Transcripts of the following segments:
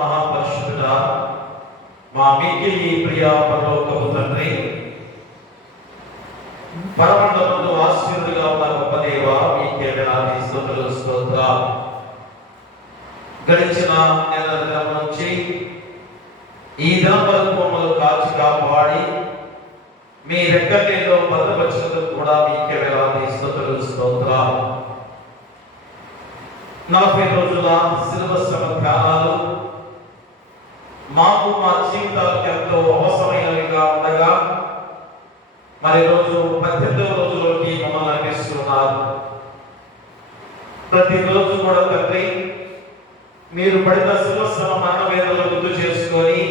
మహాపరిశుద్ధుడా, మా మిక్కిలి ప్రియ పరలోకపు తండ్రి, పరమండలంలో ఆశీర్వాదుగా ఉన్న గొప్ప దేవ, మీకే వేలాది స్తుతులు స్తోత్రాలు. గడిచిన నెల దినం నుంచి ఈ దినం వరకు మమ్మల్ని కాచి కాపాడి మీ రెక్కల్లో భద్రపరిచినందుకు కూడా మీకే వేలాది స్తుతులు స్తోత్రాలు. 40 రోజుల శిలువ శ్రమ ధ్యానాలు మాకు మా జీవితాలకు ఎంతో అవసరమైనవిగా ఉండగా మరి రోజు 18వ రోజులోకి మమ్మల్ని నడిపిస్తున్నారు. ప్రతిరోజు కూడా తండ్రి, మీరు పడిన శిలువ శ్రమ మరణ వేదనలు గుర్తు చేసుకొని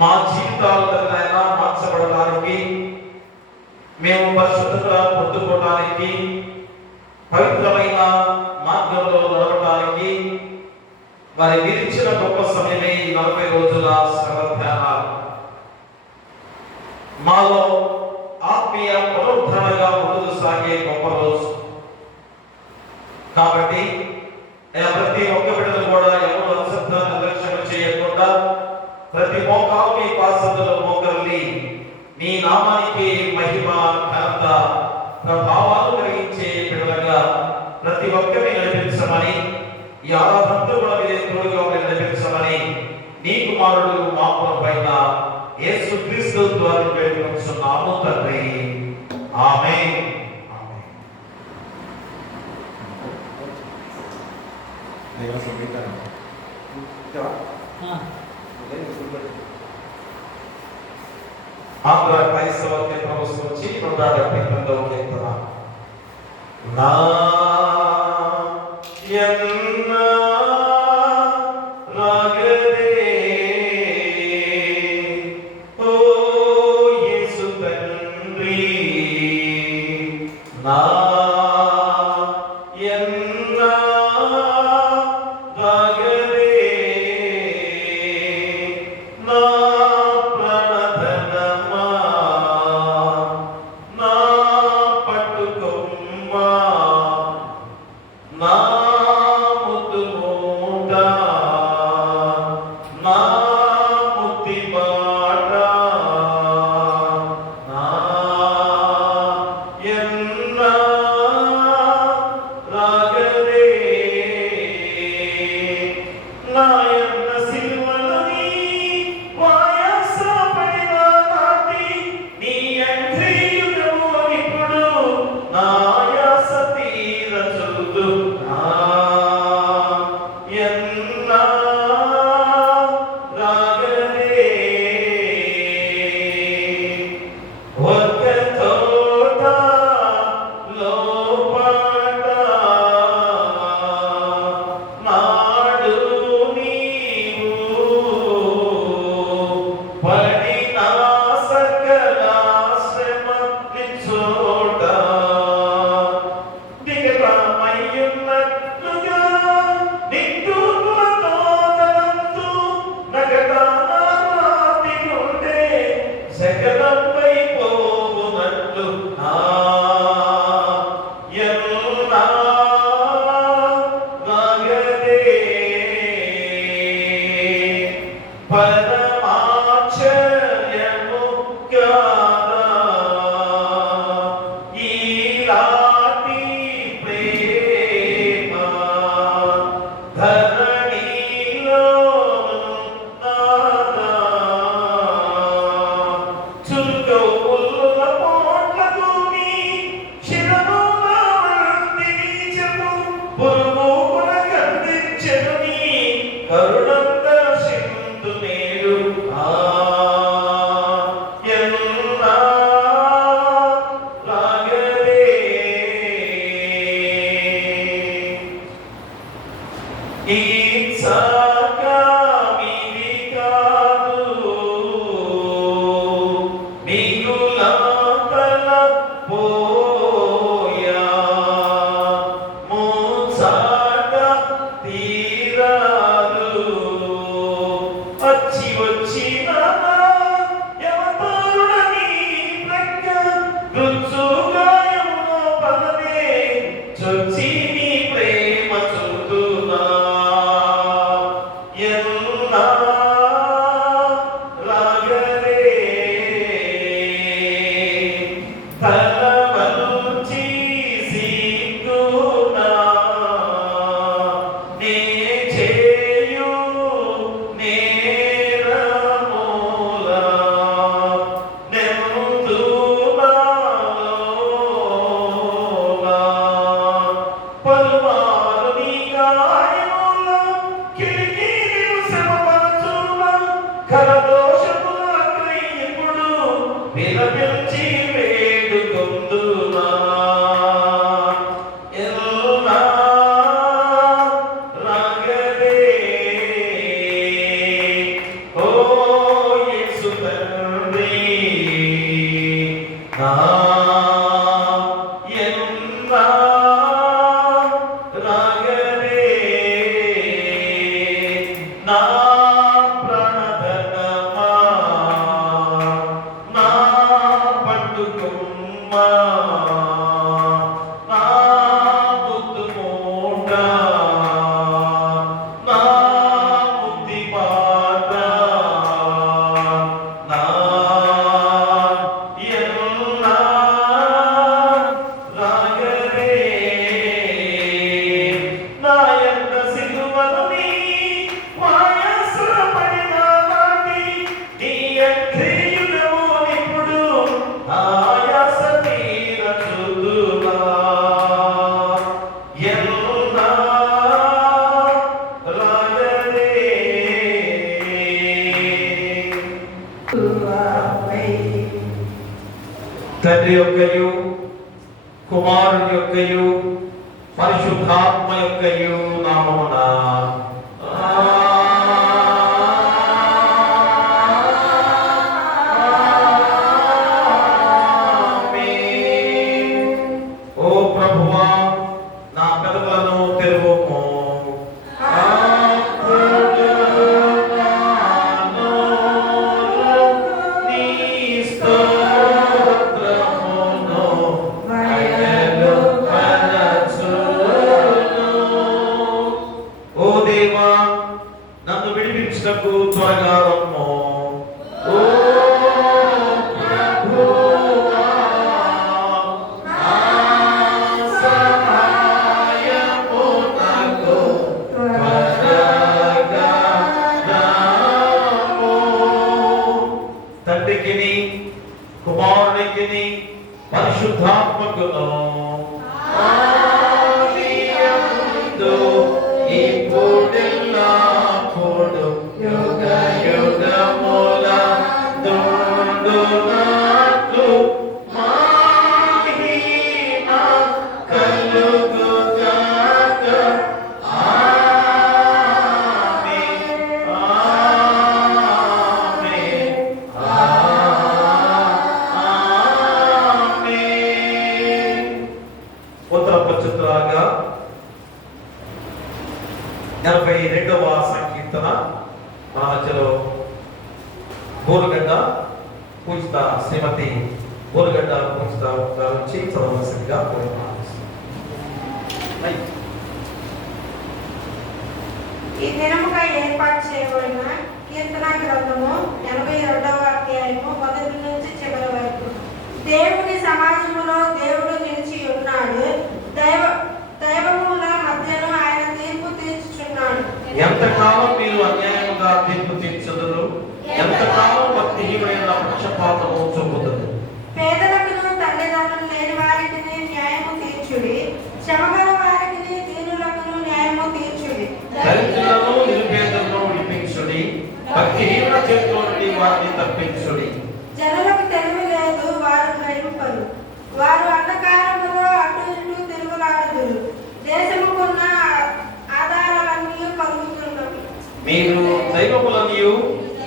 మా జీవితాలు తగిన మార్చబడడానికి, మేము పరిశుద్ధత పొందుకోవడానికి, పవిత్రమైన మార్గంలో నడవడానికి మరి విధించిన గొప్ప సమయమే ఈ 40 రోజుల శ్రమ ధ్యానాలు. మాలో ఆత్మీయ పునరుద్ధరణగా ముందుకు సాగే గొప్ప రోజు కాబట్టి ప్రతి ఒక్క బిడ్డలు కూడా ఎవరు అశ్రద్ధాన్ని నిర్లక్ష్యం చేయకుండా ప్రతి మోకాలు మీ పాసందులో మోకల్ని మీ నామానికి మహిమ, ఘనత, ప్రభావాలు కలిగించే బిడ్డలుగా ప్రతి ఒక్కరిని నడిపించమని, ఈ ఆరాధనతో కూడా మీరే తోడుగా నడిపించమని నీ కుమారుడు మా పైన యేసుక్రీస్తు ద్వారా వేడుకొంచున్నాము తండ్రి. ఆమేన్. ఆంధ్ర క్రైస్తవ ప్రభుత్వం వచ్చి 179వ కీర్తన. నా ಎಲ್ಲ ರಾಗರೇ ತಲವಂಚಿ ಸಿಗುಣ ನೇ చేయు నేరముల నెందునాలోన పలుమారు నీ గాయముల కిలికిలి శ్రమపరచున కరదోషములకై ఇప్పుడు విలపించి వేడుకొందునా ఎల్లా రాగరే ఓ యేసు తండ్రి నా ఎల్లా రాగరే నా ప్రాణధనమా నా పట్టుకొమ్మా నా ముద్దుమూట నా ముద్దిపాట నా ఎల్లా రాగరే నా యొక్క సిలువను నీ వాయస్సుల పడిన వాటి నీ క్రియలను ఇప్పుడు ఆయాస తీరచుదువా ఎల్లా రాగరే తండ్రి యొక్కయు కుమారుని యొక్కయు పరిశుద్ధాత్మ యొక్కయు నామమున ఆమేన్. ఓ ప్రభువా నా పెదవులను తెరువుము అప్పుడు నా నోరు నీ స్తోత్రమును బయలుపరచును. ఓ దేవా నన్ను విడిపించుటకు త్వరగా రమ్ము. ఓ ప్రభువా నా సహాయమునకు త్వరగా రమ్ము. తండ్రికిని కుమారునికిని పరిశుద్ధాత్మకును ఆదియందు ఇప్పుడెల్లప్పుడు యుగ యుగముల నుండునట్లు మహిమ కలుగుగాక. ఆమేన్, ఆమేన్, ఆమేన్. ఉత్తర పచ్చుత్రాగా 42వ సంకీర్తన మన మధ్యలో బోరుగడ్డ పూజిత శ్రీమతి బోరుగడ్డ పూజిత గారు వచ్చి చదవలసిందిగా కోరుతున్నాను. ఈ దినముగా ఏర్పాటు చేయబడిన కీర్తన గ్రంథము 82వ అధ్యాయము 1 నుంచి చివరి వరకు. దేవుని సమాజములో దేవుడు నిలిచి ఉన్నాడు, దైవముల మధ్యలో ఆయన తీర్పు తీర్చుచున్నాడు. ఎంతకాలం మీరు అన్యాయముగా తీర్పు తీర్చుదురు? ఎంతకాలం భక్తిహీనమైన పక్షపాతము చూపుతుంది? పేదలకును తల్లిదండ్రులు లేని వారికి న్యాయము తీర్చుడి, శ్రమగల వారికి దీనులకును న్యాయము తీర్చుడి. దరిద్రులను నిరుపేదలను విడిపించుడి, భక్తిహీనుల చేతిలో నుండి వారిని తప్పించుడి. జనులకు తెలివి లేదు, వారు గ్రహింపరు. వారు అంధకారములో అటు ఇటు తిరుగులాడుదురు. దేశముకున్న ఆధారాలన్నీ కలుగుతున్నవి. మీరు దైవములనియు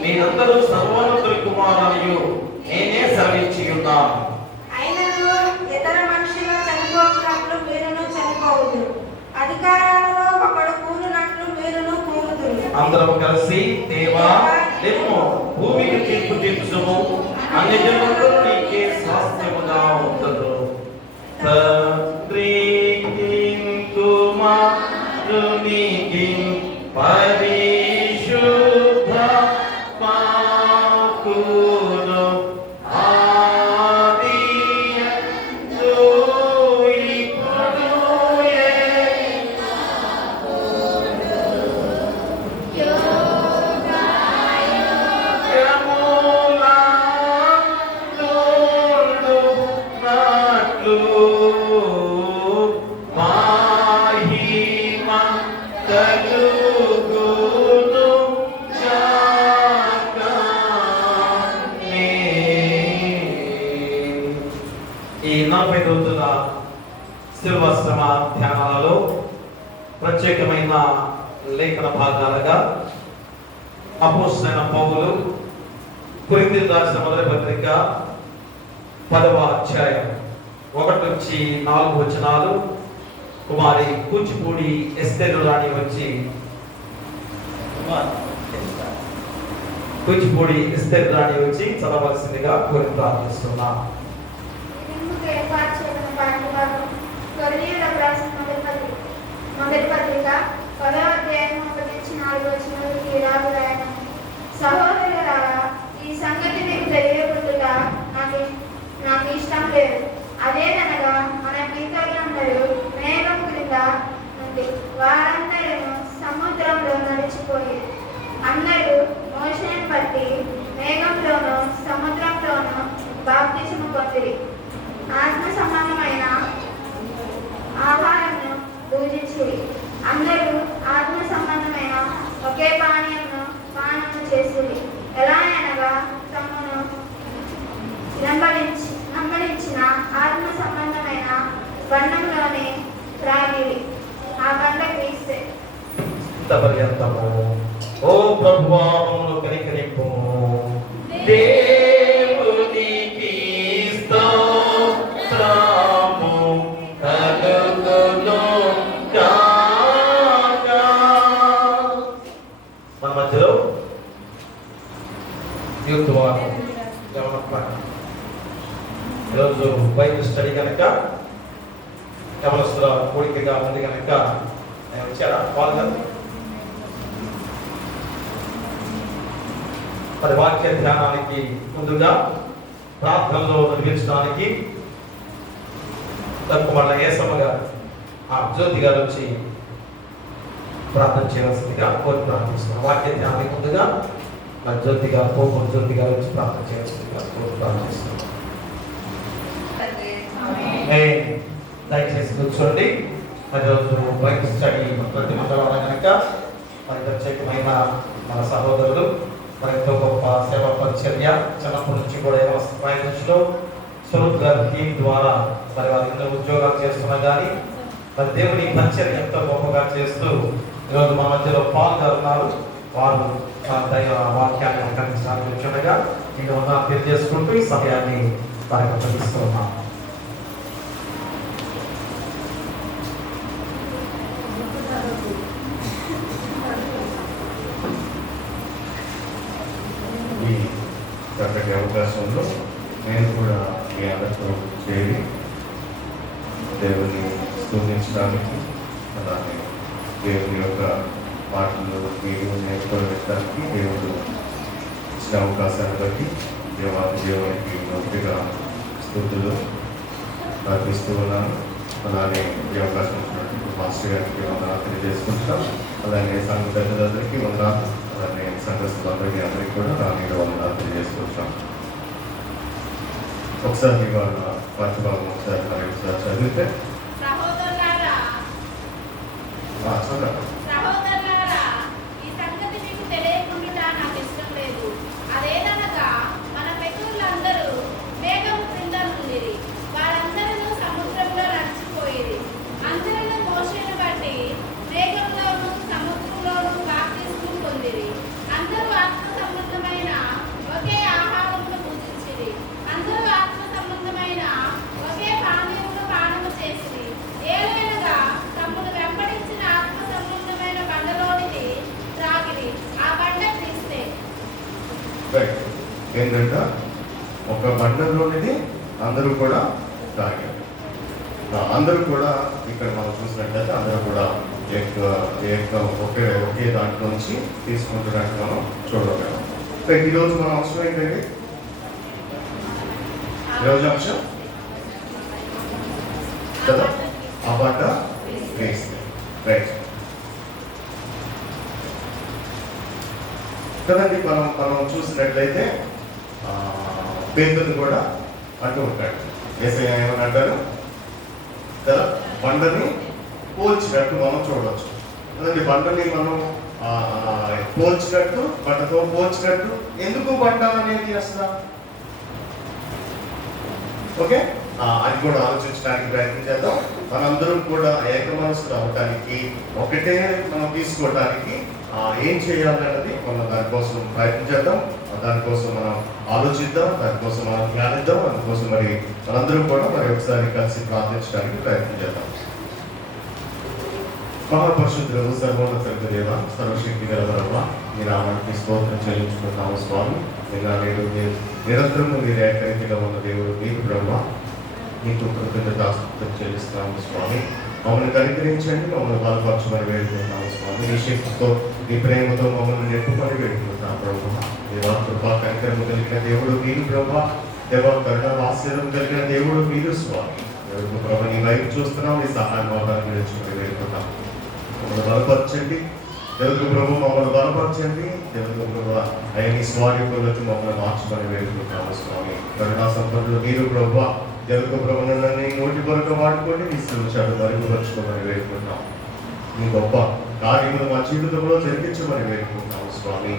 మీరందరూ సర్వోన్నతుని కుమారులనియు నేనే సెలవించి ఉన్నాను. అయినను ఇతర మనుషులు చనిపోతున్నట్లు మీరును చనిపోవుదురు, అధికారాలలో ఒకడు కూలినట్లు మీరును కూలుదురు. అందరం కలిసి దేవా నిమ్ము భూమికి తీర్పు తీర్చుము, అన్ని జనులందరూ నీకే స్వాస్థ్యముగా ఉండును. తండ్రికి కుమారునికి పరిశుద్ధాత్మకునికి లేఖన భాగాలుగా అపోస్తలుడైన పౌలు కొరింథీయులకు రాసిన మొదటి పత్రిక 10వ అధ్యాయం 1 నుంచి 4 వచనాలు కుమారి కూచిపూడి ఎస్తేరు రాణి వచ్చి కూచిపూడి ఎస్తేరు రాణి వచ్చి చదవలసిందిగా కోరి ప్రార్థిస్తున్నా. మొదటి పత్రిక 10వ అధ్యాయం 1 నుంచి 4 వచనాలకి ఇలాగు రాయను. సహోదరులారా, ఈ సంగతి మీకు తెలియకుండా నాకు ఇష్టం లేదు. అదేదనగా మన పితరులందరూ మేఘం క్రింద ఉంది, వారందరూ సముద్రంలో నడిచిపోయి అందరూ మోషేను బట్టి మేఘంలోనూ సముద్రంలోనూ బాప్తిసము పొందిరి. ఆత్మ సమానమైన ఆహారంను పూజించిరి. అందరూ ఆత్మ సంబంధమైన ఒకే పానీయంను పానము చేసిరి. ఎలా అనగా తమను నంబడించిన ఆత్మ సంబంధమైన బండంలోనే త్రాగిరి. ఆ బండ క్రీస్తే. పర్యంతము ఓ ప్రభువా మమ్మల్ని కనికరింపు. దేవునికి స్తోత్రము కలుగును గాక. మన మధ్యలో యూత్ వారు ఈరోజు బైబిల్ స్టడీ కనుక యవనస్తుల కోరికగా ఉంది కనుక వచ్చారా పాల్గొని మరి వాక్య ధ్యానానికి ముందుగా ప్రార్థనలో నిర్వహించడానికి మళ్ళీ ఏసమ్మ గారు జ్యోతి గారు వచ్చి ప్రార్థన చేయవలసిందిగా కోరి ప్రార్థిస్తున్నాం. వాక్య ధ్యానానికి ముందుగా జ్యోతి గారు జ్యోతి గారు వచ్చి ప్రార్థన చేయవలసిందిగా కోరి ప్రార్థిస్తున్నాం. దయచేసి కూర్చోండి. మరి రోజు బైబిల్ స్టడీ ప్రతి మంగళవారం కనుక మరి ప్రత్యేకమైన మన సహోదరులు మరి ఎంతో గొప్ప సేవా పరిచర్య చిన్నప్పటి నుంచి కూడా ప్రయత్నించడం స్వరూప్ గారి టీం ద్వారా మరి వారు ఎన్నో ఉద్యోగాలు చేస్తున్నా కానీ మరి దేవుని పరిచర్య ఎంతో గొప్పగా చేస్తూ ఈరోజు మా మధ్యలో పాల్గొన్నారు. వారు దైవ వాక్యాన్ని అందించడానికి వచ్చుండగా నేను తెలియజేసుకుంటూ ఈ సమయాన్ని వారికి అప్పగిస్తూ ఉన్నాను. చక్కటి అవకాశంలో నేను కూడా మీ అందరితో చేరి దేవుని స్తుతించడానికి అలానే దేవుని యొక్క పాటలు మీరు నేర్చుకోవడానికి దేవుడు ఇచ్చిన అవకాశాన్ని బట్టి దేవునికి మొదటిగా స్తుతులు అర్పిస్తూ ఉన్నాను. అలానే ఈ అవకాశం ఇచ్చినటువంటి మాస్టర్ గారికి వందనాలు తెలియజేసుకుంటున్నాం. అలానే సంఘ పెద్దలందరికీ వందనాలు, అలానే సంఘస్థులందరికీ అందరికీ కూడా నా మీద వందనాలు తెలియజేసుకుంటున్నాం. ఒకసారి వాళ్ళ పాఠభాగం ఒకసారి చదివితే సహోదరులారా, ఈ సంగతి మీకు తెలియకుండా నాకు ఇష్టం లేదు. అదేదనగా మన పితరులందరూ మేఘం క్రింద నుండిరి, వారందరూ సముద్రంలో నడిచిపోయిరి. అందరూ మోషేను బట్టి మేఘంలోనూ సముద్రంలోనూ బాప్తిస్మము పొందిరి. అందరూ ఆత్మ సంబంధమైన ఒకే ఆహారమును భుజించిరి. అందరూ ఆత్మ సంబంధమైన ఒకే పానీయమును పానము చేసిరి. ఏలైనగా తమను వెంబడించిన ఆత్మ సంబంధమైన బండలోనిది త్రాగిరి. ఆ బండ క్రీస్తే. ఏంటంటే ఒక బండలోనిది అందరూ కూడా తాగారు. అందరూ కూడా ఇక్కడ మనం చూసినట్లయితే అందరూ కూడా ఒకే దాంట్లో నుంచి తీసుకుంటున్నట్టు మనం చూడగలం. ఈరోజు మన అంశం ఏంటండి? ఈరోజు అంశం కదా, ఆ బండ క్రీస్తే. రైట్ కదండి. మనం చూసినట్లయితే పేతురు కూడా అంటూ ఉంటాడు. యేసయ్య ఏమని అంటారు కదా, బండని పోల్చినట్టు మనం చూడవచ్చు కదండి. బండని మనం పోల్చినట్టు, బండతో పోల్చినట్టు. ఎందుకు బండ అనేది అసలు ఓకే, అది కూడా ఆలోచించడానికి ప్రయత్నం చేద్దాం. మనందరం కూడా ఏక మనసులు అవటానికి, ఒకటే మనం తీసుకోవటానికి ఏం చేయాలన్నది మనం దానికోసం ప్రయత్నించేద్దాం, దానికోసం మనం ఆలోచిద్దాం, దానికోసం మనం ధ్యానిద్దాం. అందుకోసం మరి మనందరం కూడా మరి ఒకసారి కలిసి ప్రార్థించడానికి ప్రయత్నం చేద్దాం. మహాపరిశుద్ధులు, సర్వోన్నత దేవ, సర్వశక్తి గలవరవ, మీ నామానికి స్తోత్రం చెల్లించుకుంటున్నాము స్వామి. నిరంతరం మీరు ఏకరీతిగా ఉన్న దేవుడు మీకు బ్రహ్మ, మీకు కృతజ్ఞతాస్తుతులు చెల్లిస్తున్నాము స్వామి. మమ్మల్ని కనికరించండి, మమ్మల్ని బలపరచమని వేడుకుంటున్నాము స్వామి. నీ శక్తితో, నీ ప్రేమతో మమ్మల్ని నెప్పుకొని వేడుకుంటున్నాం ప్రభు. దేవా, కృపా కనికరము కలిగిన దేవుడు మీరు ప్రభు. దేవా, కరుణ వాత్సల్యం కలిగిన దేవుడు మీరు స్వామి. దేవుడు ప్రభు, నీ వైపు చూస్తున్నాం, నీ సహాయం అవడానికి వేడుకుంటాం. మమ్మల్ని బలపరచండి దేవుడు ప్రభు, మమ్మల్ని బలపరచండి దేవుడు ప్రభు. అయ్యా, నీ స్వారూపంలోకి మమ్మల్ని మార్చమని వేడుకుంటాము స్వామి. కరుణా సంపన్నులు మీరు ప్రభు. దేవుడు ప్రభు, నన్ను నోటి కొరకు వాడుకోండి, నీ శ్రమచాడు మరుగుపరచుకోమని వేడుకుంటాం. నీ గొప్ప కార్యములు మా జీవితంలో జరిగించమని వేడుకుంటాము స్వామి.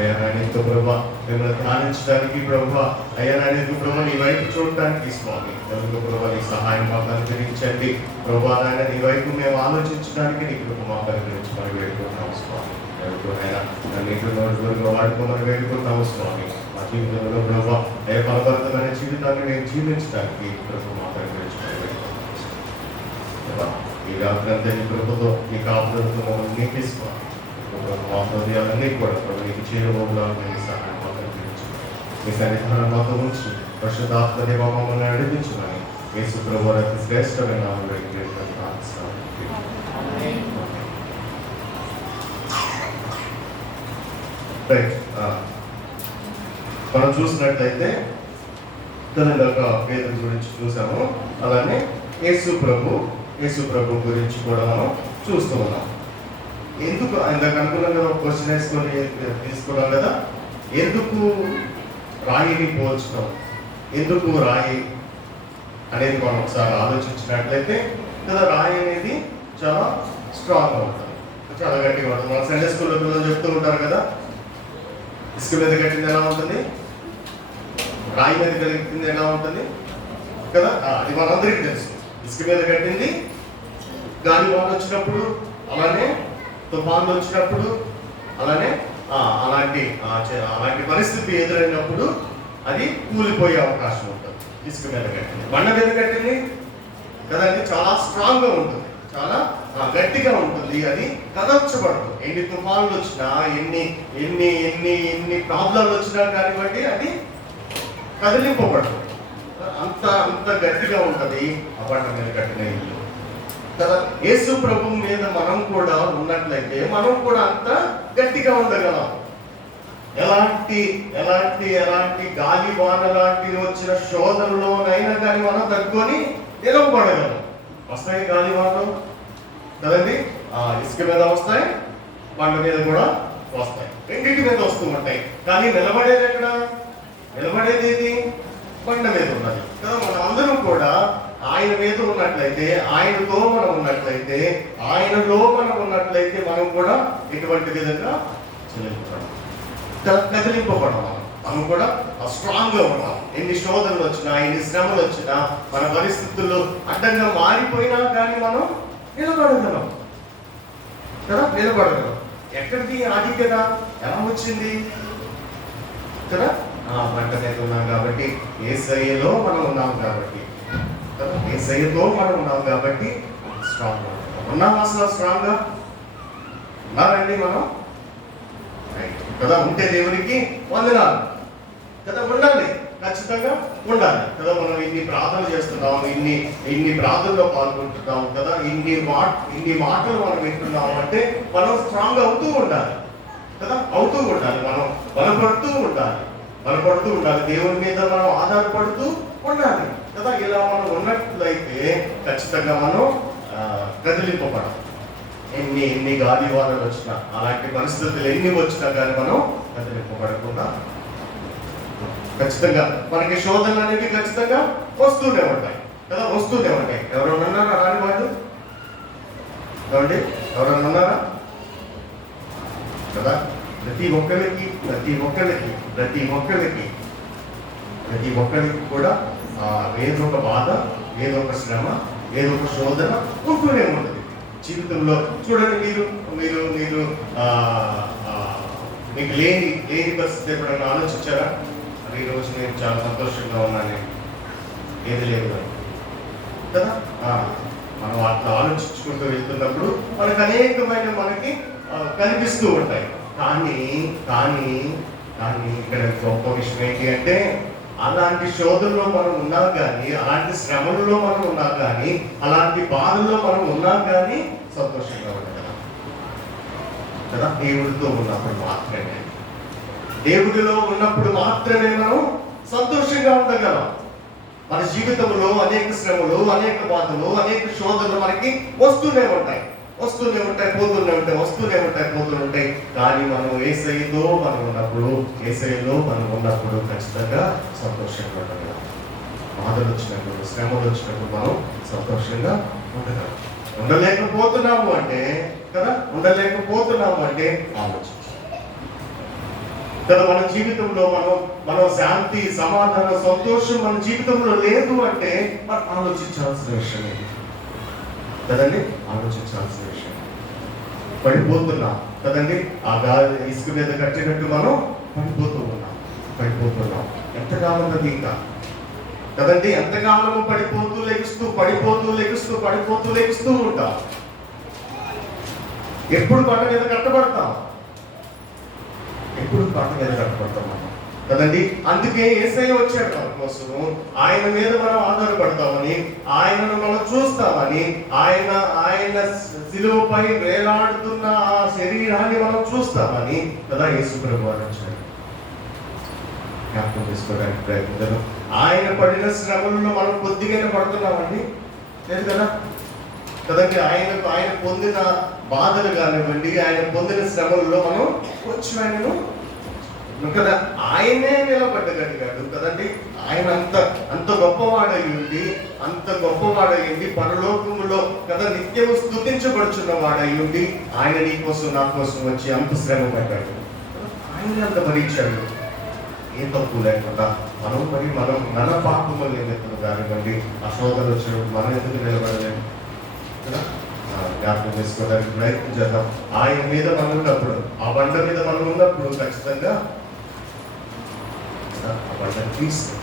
అయ్యానికి ప్రభు, మిమ్మల్ని ధ్యానించడానికి ప్రభు, అయ్యానికి ప్రభు, నీ వైపు చూడటానికి స్వామి. దేవుడు ప్రభు, నీ సహాయం మాకు అనుగ్రహించండి ప్రభు. ఆయన నీ వైపు మేము ఆలోచించడానికి నీ కృప మాకు అనుగ్రహించమని వేడుకుంటాము స్వామి. దేవుడు ఆయన నీటి నోటి వరకు వాడుకోమని వేడుకుంటాము స్వామి. మా జీవితంలో ప్రభు, ఏ ఫలభరితమైన జీవితాన్ని మేము జీవించడానికి ప్రభు మాకు అనుగ్రహించమని వేడుకుంటాము స్వామి. ఈ రాత్రి అంతా నీ కృపతో, నీ కాపులతో మమ్మల్ని నీకిస్తాం. మా హృదయాలన్నీ కూడా ప్రభు నీకు చేరువలాగా నీ సహాయం మాకు అనుగ్రహించమని, నీ సన్నిధానం మాతో ఉంచి పరిశుద్ధాత్మ దేవ మమ్మల్ని నడిపించమని యేసు ప్రభు అతి శ్రేష్టమైన నామములో ప్రార్థిస్తున్నాము. మనం చూసినట్లయితే పేదల గురించి చూసాము, అలానే యేసు ప్రభు గురించి కూడా మనం చూస్తూ ఉన్నాం. ఎందుకు ఇందాక అనుకున్నాం కదా, క్వశ్చన్ వేసుకొని తీసుకున్నాం కదా, ఎందుకు రాయిని పోల్చడం, ఎందుకు రాయి అనేది మనం ఒకసారి ఆలోచించినట్లయితే కదా, రాయి అనేది చాలా స్ట్రాంగ్గా ఉంటుంది, చాలా గట్టిగా ఉంటుంది. మన సండే స్కూల్లో పిల్లలు చెప్తూ ఉంటారు కదా, ఇసుక మీద కట్టింది ఎలా ఉంటుంది, రాయి మీద కట్టింది ఎలా ఉంటుంది కదా, అది మనందరికీ తెలుసు. ఇసుక మీద కట్టింది గాలి వాన వచ్చినప్పుడు, అలానే తుఫాన్లు వచ్చినప్పుడు, అలానే అలాంటి పరిస్థితి ఎదురైనప్పుడు అది కూలిపోయే అవకాశం ఉంటుంది. ఇసుక మీద కట్టింది. బండ మీద కట్టింది కదండి, చాలా స్ట్రాంగ్గా ఉంటుంది, చాలా గట్టిగా ఉంటుంది, అది కదల్చబడదు. ఎన్ని తుఫాన్లు వచ్చినా, ఎన్ని ఎన్ని ఎన్ని ఎన్ని ప్రాబ్లాలు వచ్చినా కానివ్వండి, అది కదిలింపబడదు. అంత గట్టిగా ఉంటుంది ఆ బండ మీద కట్టిన ఇల్లు కదా. యేసు ప్రభు మీద మనం కూడా ఉన్నట్లయితే మనం కూడా అంత గట్టిగా ఉండగలం. ఎలాంటి ఎలాంటి ఎలాంటి గాలి వాన లాంటివి వచ్చిన శోధనలోనైనా కానీ మనం తట్టుకొని నిలవబడగలం. వస్తాయి గాలి వానలు కదండి, ఇసుక మీద వస్తాయి, బండ మీద కూడా వస్తాయి, రెండింటి మీద వస్తూ ఉంటాయి. కానీ నిలబడేది ఎక్కడ? నిలబడేది ఏది? బండ మీద ఉన్నది కదా. మనం అందరం కూడా ఆయన మీద ఉన్నట్లయితే, ఆయనతో మనం ఉన్నట్లయితే, ఆయనలో మనం ఉన్నట్లయితే మనం కూడా ఎటువంటి విధంగా కదిలింపబడం, మనం కూడా స్ట్రాంగ్ గా ఉన్నాం. ఎన్ని శోధనలు వచ్చినా, ఎన్ని శ్రమలు వచ్చినా, మన పరిస్థితుల్లో అడ్డంగా మారిపోయినా కానీ మనం నిలబడగలం కదా, నిలబడగలం. ఎక్కడికి ఆధిక్యత ఎలా వచ్చింది కదా? బంట మీద ఉన్నాం కాబట్టి, యేసయ్యలో మనం ఉన్నాం కాబట్టి కదా, యేసయ్యతో మనం ఉన్నాం కాబట్టి స్ట్రాంగ్ ఉన్నాం. అసలు స్ట్రాంగ్ గా ఉన్నారండి మనం కదా. ఉంటే దేవునికి వందనాలు కదా, ఉండాలి, ఖచ్చితంగా ఉండాలి కదా. మనం ఇన్ని ప్రార్థనలు చేస్తున్నాం, ఇన్ని ప్రార్థనలో పాల్గొంటున్నాం కదా, ఇన్ని మాటలు మనం వింటున్నాం అంటే మనం స్ట్రాంగ్ అవుతూ ఉండాలి కదా, అవుతూ ఉండాలి, మనం బలపడుతూ ఉండాలి, దేవుని మీద మనం ఆధారపడుతూ ఉండాలి కదా. ఇలా మనం ఉన్నట్లయితే ఖచ్చితంగా మనం కదిలింపబడాలి. ఎన్ని గాలి వానలు వచ్చినా, అలాంటి పరిస్థితులు ఎన్ని వచ్చినా కానీ మనం కదిలింపబడకుండా ఖచ్చితంగా మనకి శోధనలు అనేవి ఖచ్చితంగా వస్తూనే ఉంటాయి కదా, వస్తూనే ఉంటాయి. ఎవరైనా ఉన్నారా రాని వాళ్ళు? ఏమండి, ఎవరైనా ఉన్నారా కదా? ప్రతి ఒక్కరికి కూడా ఏదో ఒక బాధ, ఏదో ఒక శ్రమ, ఏదో ఒక శోధన ఉంటూనే ఉంటుంది జీవితంలో. చూడండి, మీరు మీరు మీరు మీకు లేని పరిస్థితి ఎప్పుడైనా ఆలోచించారా? అది ఈరోజు నేను చాలా సంతోషంగా ఉన్నాను, ఏది లేదు కదా. మనం అట్లా ఆలోచించుకుంటూ వెళ్తున్నప్పుడు మనకు అనేకమైన మనకి కనిపిస్తూ ఉంటాయి. కానీ కానీ కానీ ఇక్కడ గొప్ప విషయం ఏంటి అంటే, అలాంటి శోధనలో మనం ఉన్నా కానీ, అలాంటి శ్రమలలో మనం ఉన్నా కానీ, అలాంటి బాధల్లో మనం ఉన్నా కానీ సంతోషంగా ఉండగలం కదా. దేవుడితో ఉన్నప్పుడు మాత్రమే, దేవుడిలో ఉన్నప్పుడు మాత్రమే మనం సంతోషంగా ఉండగలం. మన జీవితంలో అనేక శ్రమలు, అనేక బాధలు, అనేక శోధనలు మనకి వస్తూనే ఉంటాయి, పోతూనే ఉంటాయి. కానీ మనం యేసయ్యతో మనం ఉన్నప్పుడు, యేసయ్యలో మనం ఉన్నప్పుడు ఖచ్చితంగా సంతోషంగా ఉండగలం. బాధలు వచ్చినప్పుడు, శ్రమలు వచ్చినప్పుడు మనం సంతోషంగా ఉండగలం. ఉండలేకపోతున్నాము అంటే ఆలోచించాలి కదా. మన జీవితంలో మనం శాంతి, సమాధానం, సంతోషం మన జీవితంలో లేదు అంటే మనం ఆలోచించాల్సిన విషయం ఇది కదండి. ఆలోచించాల్సిన విషయం. పడిపోతున్నాం కదండి, ఆ గాలి ఇసుక మీద కట్టినట్టు మనం పడిపోతున్నాం. ఎంతకాలం అది ఇంకా కదండి, ఎంతకాలము పడిపోతూ లెగుస్తూ ఉంటాం. ఎప్పుడు బండ మీద కట్టబడతాం మనం కదండి. అందుకే యేసయ్య వచ్చాడు మన కోసము. ఆయన మీద మనం ఆధారపడతామని, ఆయనను మనం చూస్తామని, ఆయన శిలువపై వేలాడుతున్న ఆ శరీరాన్ని మనం చూస్తామని కదా యేసు ప్రభువు వచ్చాడు. జ్ఞాపకం చేసుకోవడానికి ప్రయత్నం. ఆయన పడిన శ్రమలను మనం కొద్దిగానే పడుతున్నామండి, లేదు కదా కదండి. ఆయన పొందిన బాధలు కానివ్వండి, ఆయన పొందిన శ్రమలలో మనం వచ్చి ఆయనను కదా, ఆయనే నిలబడ్డగలిగాడు కదండి. ఆయన అంత గొప్పవాడయ్యుండి పరలోకములో కదా నిత్యము స్తుతించబడుచున్న వాడయ్యుండి ఆయన నీ కోసం నా కోసం వచ్చి అంత శ్రమ పడ్డాడు. ఆయన అంత భరించాడు, ఏ తప్పు లేకుండా. మనం మన పాపము నిమిత్తము కానివ్వండి, ఆ శోధనలు వచ్చినప్పుడు మనం ఎందుకు నిలబడలేము కదా. జ్ఞాపకం చేసుకోవడానికి ప్రయత్నం చేద్దాం. ఆయన మీద మనం ఉన్నప్పుడు, ఆ బండ మీద మనం ఉన్నప్పుడు ఖచ్చితంగా ఆ బండను తీసుకు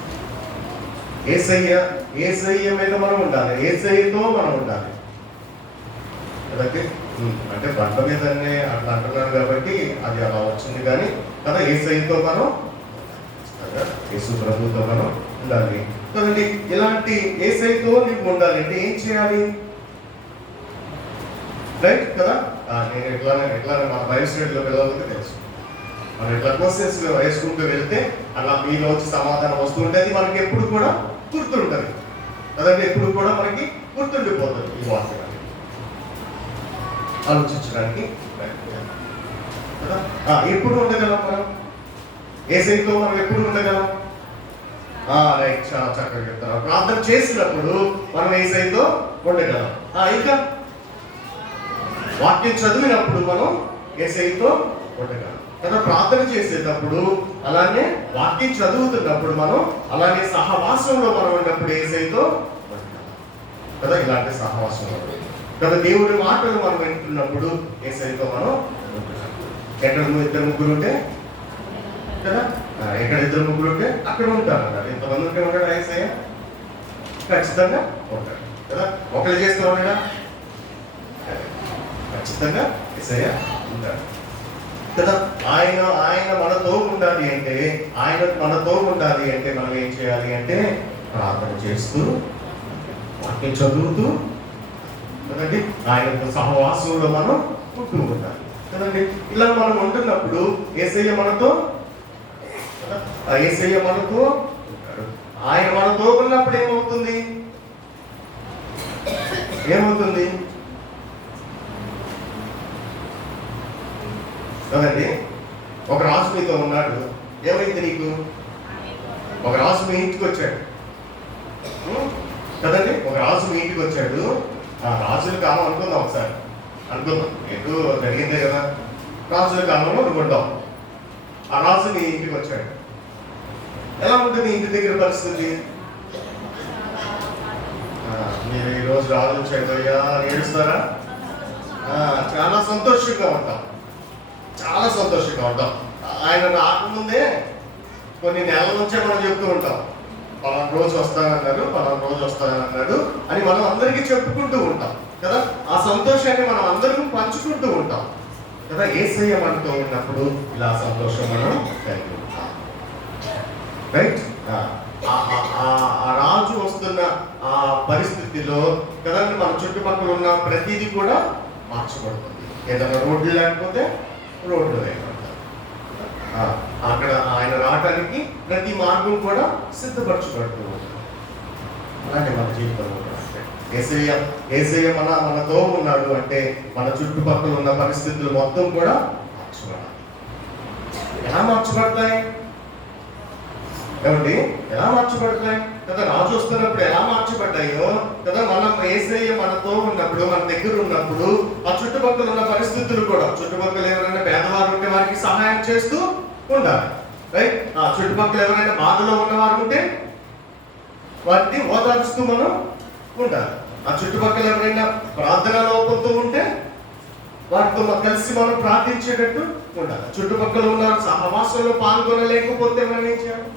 యేసయ్య మీద మనం ఉండాలి, యేసయ్యతో మనం ఉండాలి కదండి. అంటే బండ మీదనే అట్లా అంటున్నాను కాబట్టి అది అలా వచ్చింది. కానీ కదా యేసయ్యతో మనం, యేసు ప్రభుతో మనం ఉండాలి కదండి. ఇలాంటి యేసయ్యతో నీకు ఉండాలి అంటే ఏం చేయాలి? రైట్ కదా. నేను ఎట్లానే మా బైబిల్ స్టడీలో పిల్లలకి తెలుసు, మనం ఇట్లా క్వశ్చన్స్ వేసుకుంటూ వెళ్తే అలా మీలో వచ్చి సమాధానం వస్తుంటే మనకి ఎప్పుడు కూడా గుర్తుంటుంది కదండి. ఎప్పుడు కూడా మనకి గుర్తుండిపోతుంది ఈ వాక్యాన్ని ఆలోచించడానికి కదా. ఎప్పుడు ఉండగలం మనం యేసయ్యతో? మనం ఎప్పుడు ఉండగలం? రైట్, చాలా చక్కగా చెప్తారు. ప్రార్థన చేసినప్పుడు మనం యేసయ్యతో ఉండగలం. ఇంకా వాక్యం చదివినప్పుడు మనం యేసయ్యతో ఉండగలం కదా. ప్రార్థన చేసేటప్పుడు అలానే, వాక్యం చదువుతున్నప్పుడు మనం అలానే, సహవాసంలో మనం ఉన్నప్పుడు యేసయ్యతో ఉండగలం కదా. ఇలాంటి సహవాసంలో కదా దేవుడి మాటలు మనం వింటున్నప్పుడు యేసయ్యతో మనం ఉండగలం. ఎక్కడ ఇద్దరు ముగ్గురు ఉంటే కదా, ఎక్కడ ఇద్దరు ముగ్గురు ఉంటే అక్కడ ఉంటారు అన్నారు. ఇంతమంది ఉంటే ఉంటాడు యేసయ్య, ఖచ్చితంగా ఉంటాడు కదా. ఒకరు చేస్తూ ఉన్నాడా? ఖచ్చితంగా యేసయ్య ఉంటాడు కదా. ఆయన మనతో ఉండాలి అంటే మనం ఏం చేయాలి అంటే ప్రార్థన చేస్తూ, వాక్యం చదువుతూ కదండి, ఆయనతో సహవాసంలో మనం ఉంటూ ఉండాలి కదండి. ఇలా మనం ఉంటున్నప్పుడు యేసయ్య మనతో ఉంటాడు. ఆయన మనతో ఉన్నప్పుడు ఏమవుతుంది? కదండి. ఒక రాజు మీతో ఉన్నాడు, ఏమైంది నీకు? ఒక రాజు మీ ఇంటికి వచ్చాడు కదండి. ఒక రాజు మీ ఇంటికి వచ్చాడు. రాజుల కాలం అనుకుందాం, ఒకసారి అనుకుందాం, ఎటు జరిగిందే కదా. రాజుల కాలంలో అనుకుంటాం. ఆ రాజు నీ ఇంటికి వచ్చాడు. ఎలా ఉంటుంది ఇంటి దగ్గర పరిస్థితి? మీరు ఈరోజు రాజు వచ్చాయ్యా ఏడుస్తారా? చాలా సంతోషంగా ఉంటాం, చాలా సంతోషంగా ఉంటాం. ఆయన రాకముందే కొన్ని నెలల నుంచే మనం చెప్తూ ఉంటాం, పలానా రోజు వస్తానన్నాడు, పలానా రోజు వస్తానన్నాడు అని మనం అందరికీ చెప్పుకుంటూ ఉంటాం కదా. ఆ సంతోషాన్ని మనం అందరం పంచుకుంటూ ఉంటాం కదా. యేసయ్య మనతో ఉన్నప్పుడు ఇలా సంతోషం మనం కలిగి ఉంటాం. రైట్? ఆ రాజు వస్తున్న ఆ పరిస్థితిలో కదండి మన చుట్టుపక్కల ఉన్న ప్రతిదీ కూడా మార్చబడుతుంది. ఏదైనా రోడ్లు లేకపోతే రోడ్లు లేకపోతే అక్కడ ఆయన రావడానికి ప్రతి మార్గం కూడా సిద్ధపరచబడుతూ ఉంటుంది. అలాగే మన జీవితంలో యేసయ్య మనతో ఉన్నాడు అంటే మన చుట్టుపక్కల ఉన్న పరిస్థితులు మొత్తం కూడా మార్చబడాలి. ఎలా మార్చబడతాయి ఏమండి? ఎలా మార్చబడతాయి కదా? రాజు వస్తున్నప్పుడు ఎలా మార్చబడ్డాయో కదా, మనం యేసయ్య మనతో ఉన్నప్పుడు, మన దగ్గర ఉన్నప్పుడు ఆ చుట్టుపక్కల ఉన్న పరిస్థితులు కూడా, చుట్టుపక్కల ఎవరైనా పేదవారు ఉంటే వారికి సహాయం చేస్తూ ఉండాలి. రైట్? ఆ చుట్టుపక్కల ఎవరైనా బాధలో ఉన్నవారు ఉంటే వారిని ఓదార్చుతూ మనం ఉండాలి. ఆ చుట్టుపక్కల ఎవరైనా ప్రార్థన లోపంతో ఉంటే వారితో కలిసి మనం ప్రార్థించేటట్టు ఉండాలి. చుట్టుపక్కల ఉన్న సహవాసంలో పాల్గొనలేకపోతే మనం ఏం చేయాలి?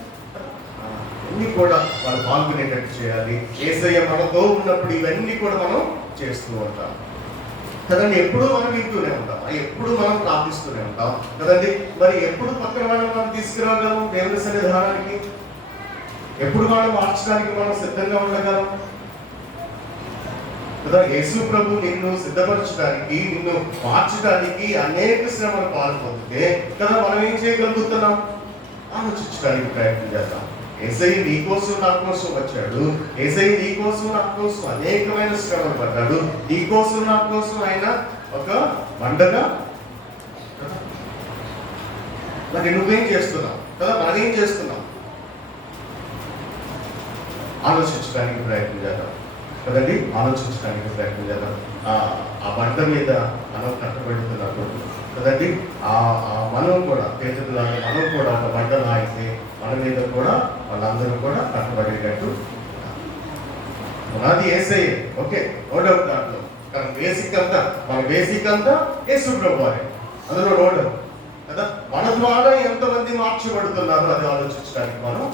ఇవన్నీ కూడా వాళ్ళు పాల్గొనేటట్టు చేయాలి. యేసయ్య మనతో ఉన్నప్పుడు ఇవన్నీ కూడా మనం చేస్తూ ఉంటాం కదండి. ఎప్పుడు మనం వింటూనే ఉంటాం, ఎప్పుడు మనం ప్రార్థిస్తూనే ఉంటాం కదండి. మరి ఎప్పుడు పక్కన వాళ్ళని మనం తీసుకురాగలం దేవుని సన్నిధానానికి? ఎప్పుడు మనం మార్చడానికి మనం సిద్ధంగా ఉండగలం కదా. యేసు ప్రభు నిన్ను సిద్ధపరచడానికి, నిన్ను మార్చడానికి అనేక శ్రమలు పాల్పొందితే కదా మనం ఏం చేయగలుగుతున్నాం? ఆలోచించడానికి ప్రయత్నం చేద్దాం. యేసయ్య నీ కోసం నా కోసం వచ్చాడు. యేసయ్య నీ కోసం నా కోసం అనేకమైన శ్రమలు పడ్డాడు. నీ కోసం నా కోసం ఆయన ఒక బండగా. మరి నువ్వేం చేస్తున్నావు కదా? మనమేం చేస్తున్నాం? ఆలోచించడానికి ప్రయత్నం చేద్దాం కదండి. ఆలోచించడానికి ప్రయత్నం చేద్దాం. ఆ బండ మీద మనం కట్టబడుతున్నప్పుడు కదండి, మనం కూడా పేదలాగా మనం కూడా ఒక బండలా అయితే మన మీద కూడా వాళ్ళందరూ కూడా కట్టబడేటట్టు. మనది యేసయ్య, ఓకే, నో డౌట్ దాంట్లో. కానీ మన బేసిక్ అంతా యేసు ప్రభువారే, అందులో నో డౌట్ కదా. మన ద్వారా ఎంతమంది మార్చబడుతున్నారో అది ఆలోచించడానికి మనం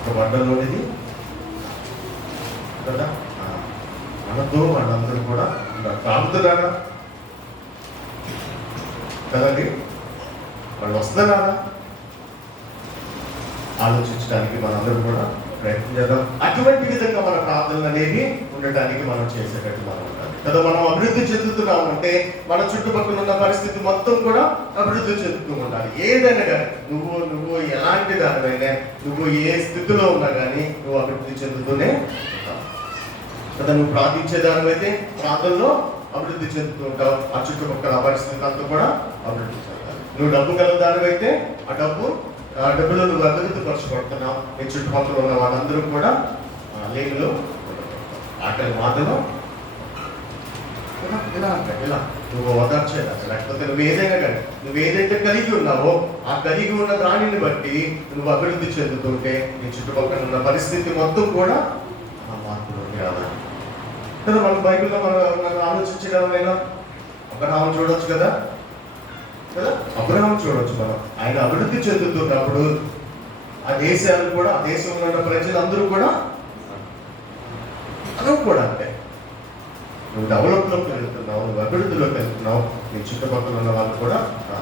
ఒక బండలోనిది కదా. మనతో వాళ్ళందరూ కూడా తాగుతున్నారా కదండి? వాళ్ళు వస్తున్నారా? ఆలోచించడానికి మనందరూ కూడా ప్రయత్నం చేద్దాం. అటువంటి విధంగా మన ప్రార్థనలు అనేవి ఉండటానికి మనం చేసేటట్టు మనం ఉండాలి కదా. మనం అభివృద్ధి చెందుతున్నామంటే మన చుట్టుపక్కల ఉన్న పరిస్థితి మొత్తం కూడా అభివృద్ధి చెందుతూ ఉండాలి. ఏదైనా కానీ నువ్వు ఎలాంటి దానివైనా, నువ్వు ఏ స్థితిలో ఉన్నా కానీ నువ్వు అభివృద్ధి చెందుతూనే ఉంటావు కదా. నువ్వు ప్రార్థించే దానివైతే ప్రార్థనలో అభివృద్ధి చెందుతూ ఉంటావు. ఆ చుట్టుపక్కల పరిస్థితి అంతా కూడా అభివృద్ధి చెందాలి. నువ్వు డబ్బు గల దానివైతే ఆ డబ్బులో నువ్వు అభివృద్ధి పరచబడుతున్నావు. నీ చుట్టుపక్కల ఉన్న వాళ్ళందరూ కూడా లేనిలో ఆకలి మాటలో ఇలా నువ్వు ఓదార్చేదా, లేకపోతే నువ్వు ఏదైనా కానీ నువ్వు ఏదైతే కలిగి ఉన్నావో ఆ కలిగి ఉన్న దానిని బట్టి నువ్వు అభివృద్ధి చెందుతుంటే నీ చుట్టుపక్కల ఉన్న పరిస్థితి మొత్తం కూడా ఆ మార్పులోకి రావాలి కదా. మన బైబిల్లో మనం ఆలోచించగలమైనా అబ్రహాము చూడొచ్చు కదా. అబ్రహాము చూడొచ్చు. మనం ఆయన అభివృద్ధి చెందుతున్నప్పుడు ఆ దేశాలు కూడా, ఆ దేశంలో ఉన్న ప్రజలందరూ కూడా అంటే నువ్వు డెవలప్లోకి వెళ్తున్నావు, నువ్వు అభివృద్ధిలోకి వెళ్తున్నావు. నీ చుట్టుపక్కల ఉన్న వాళ్ళు కూడా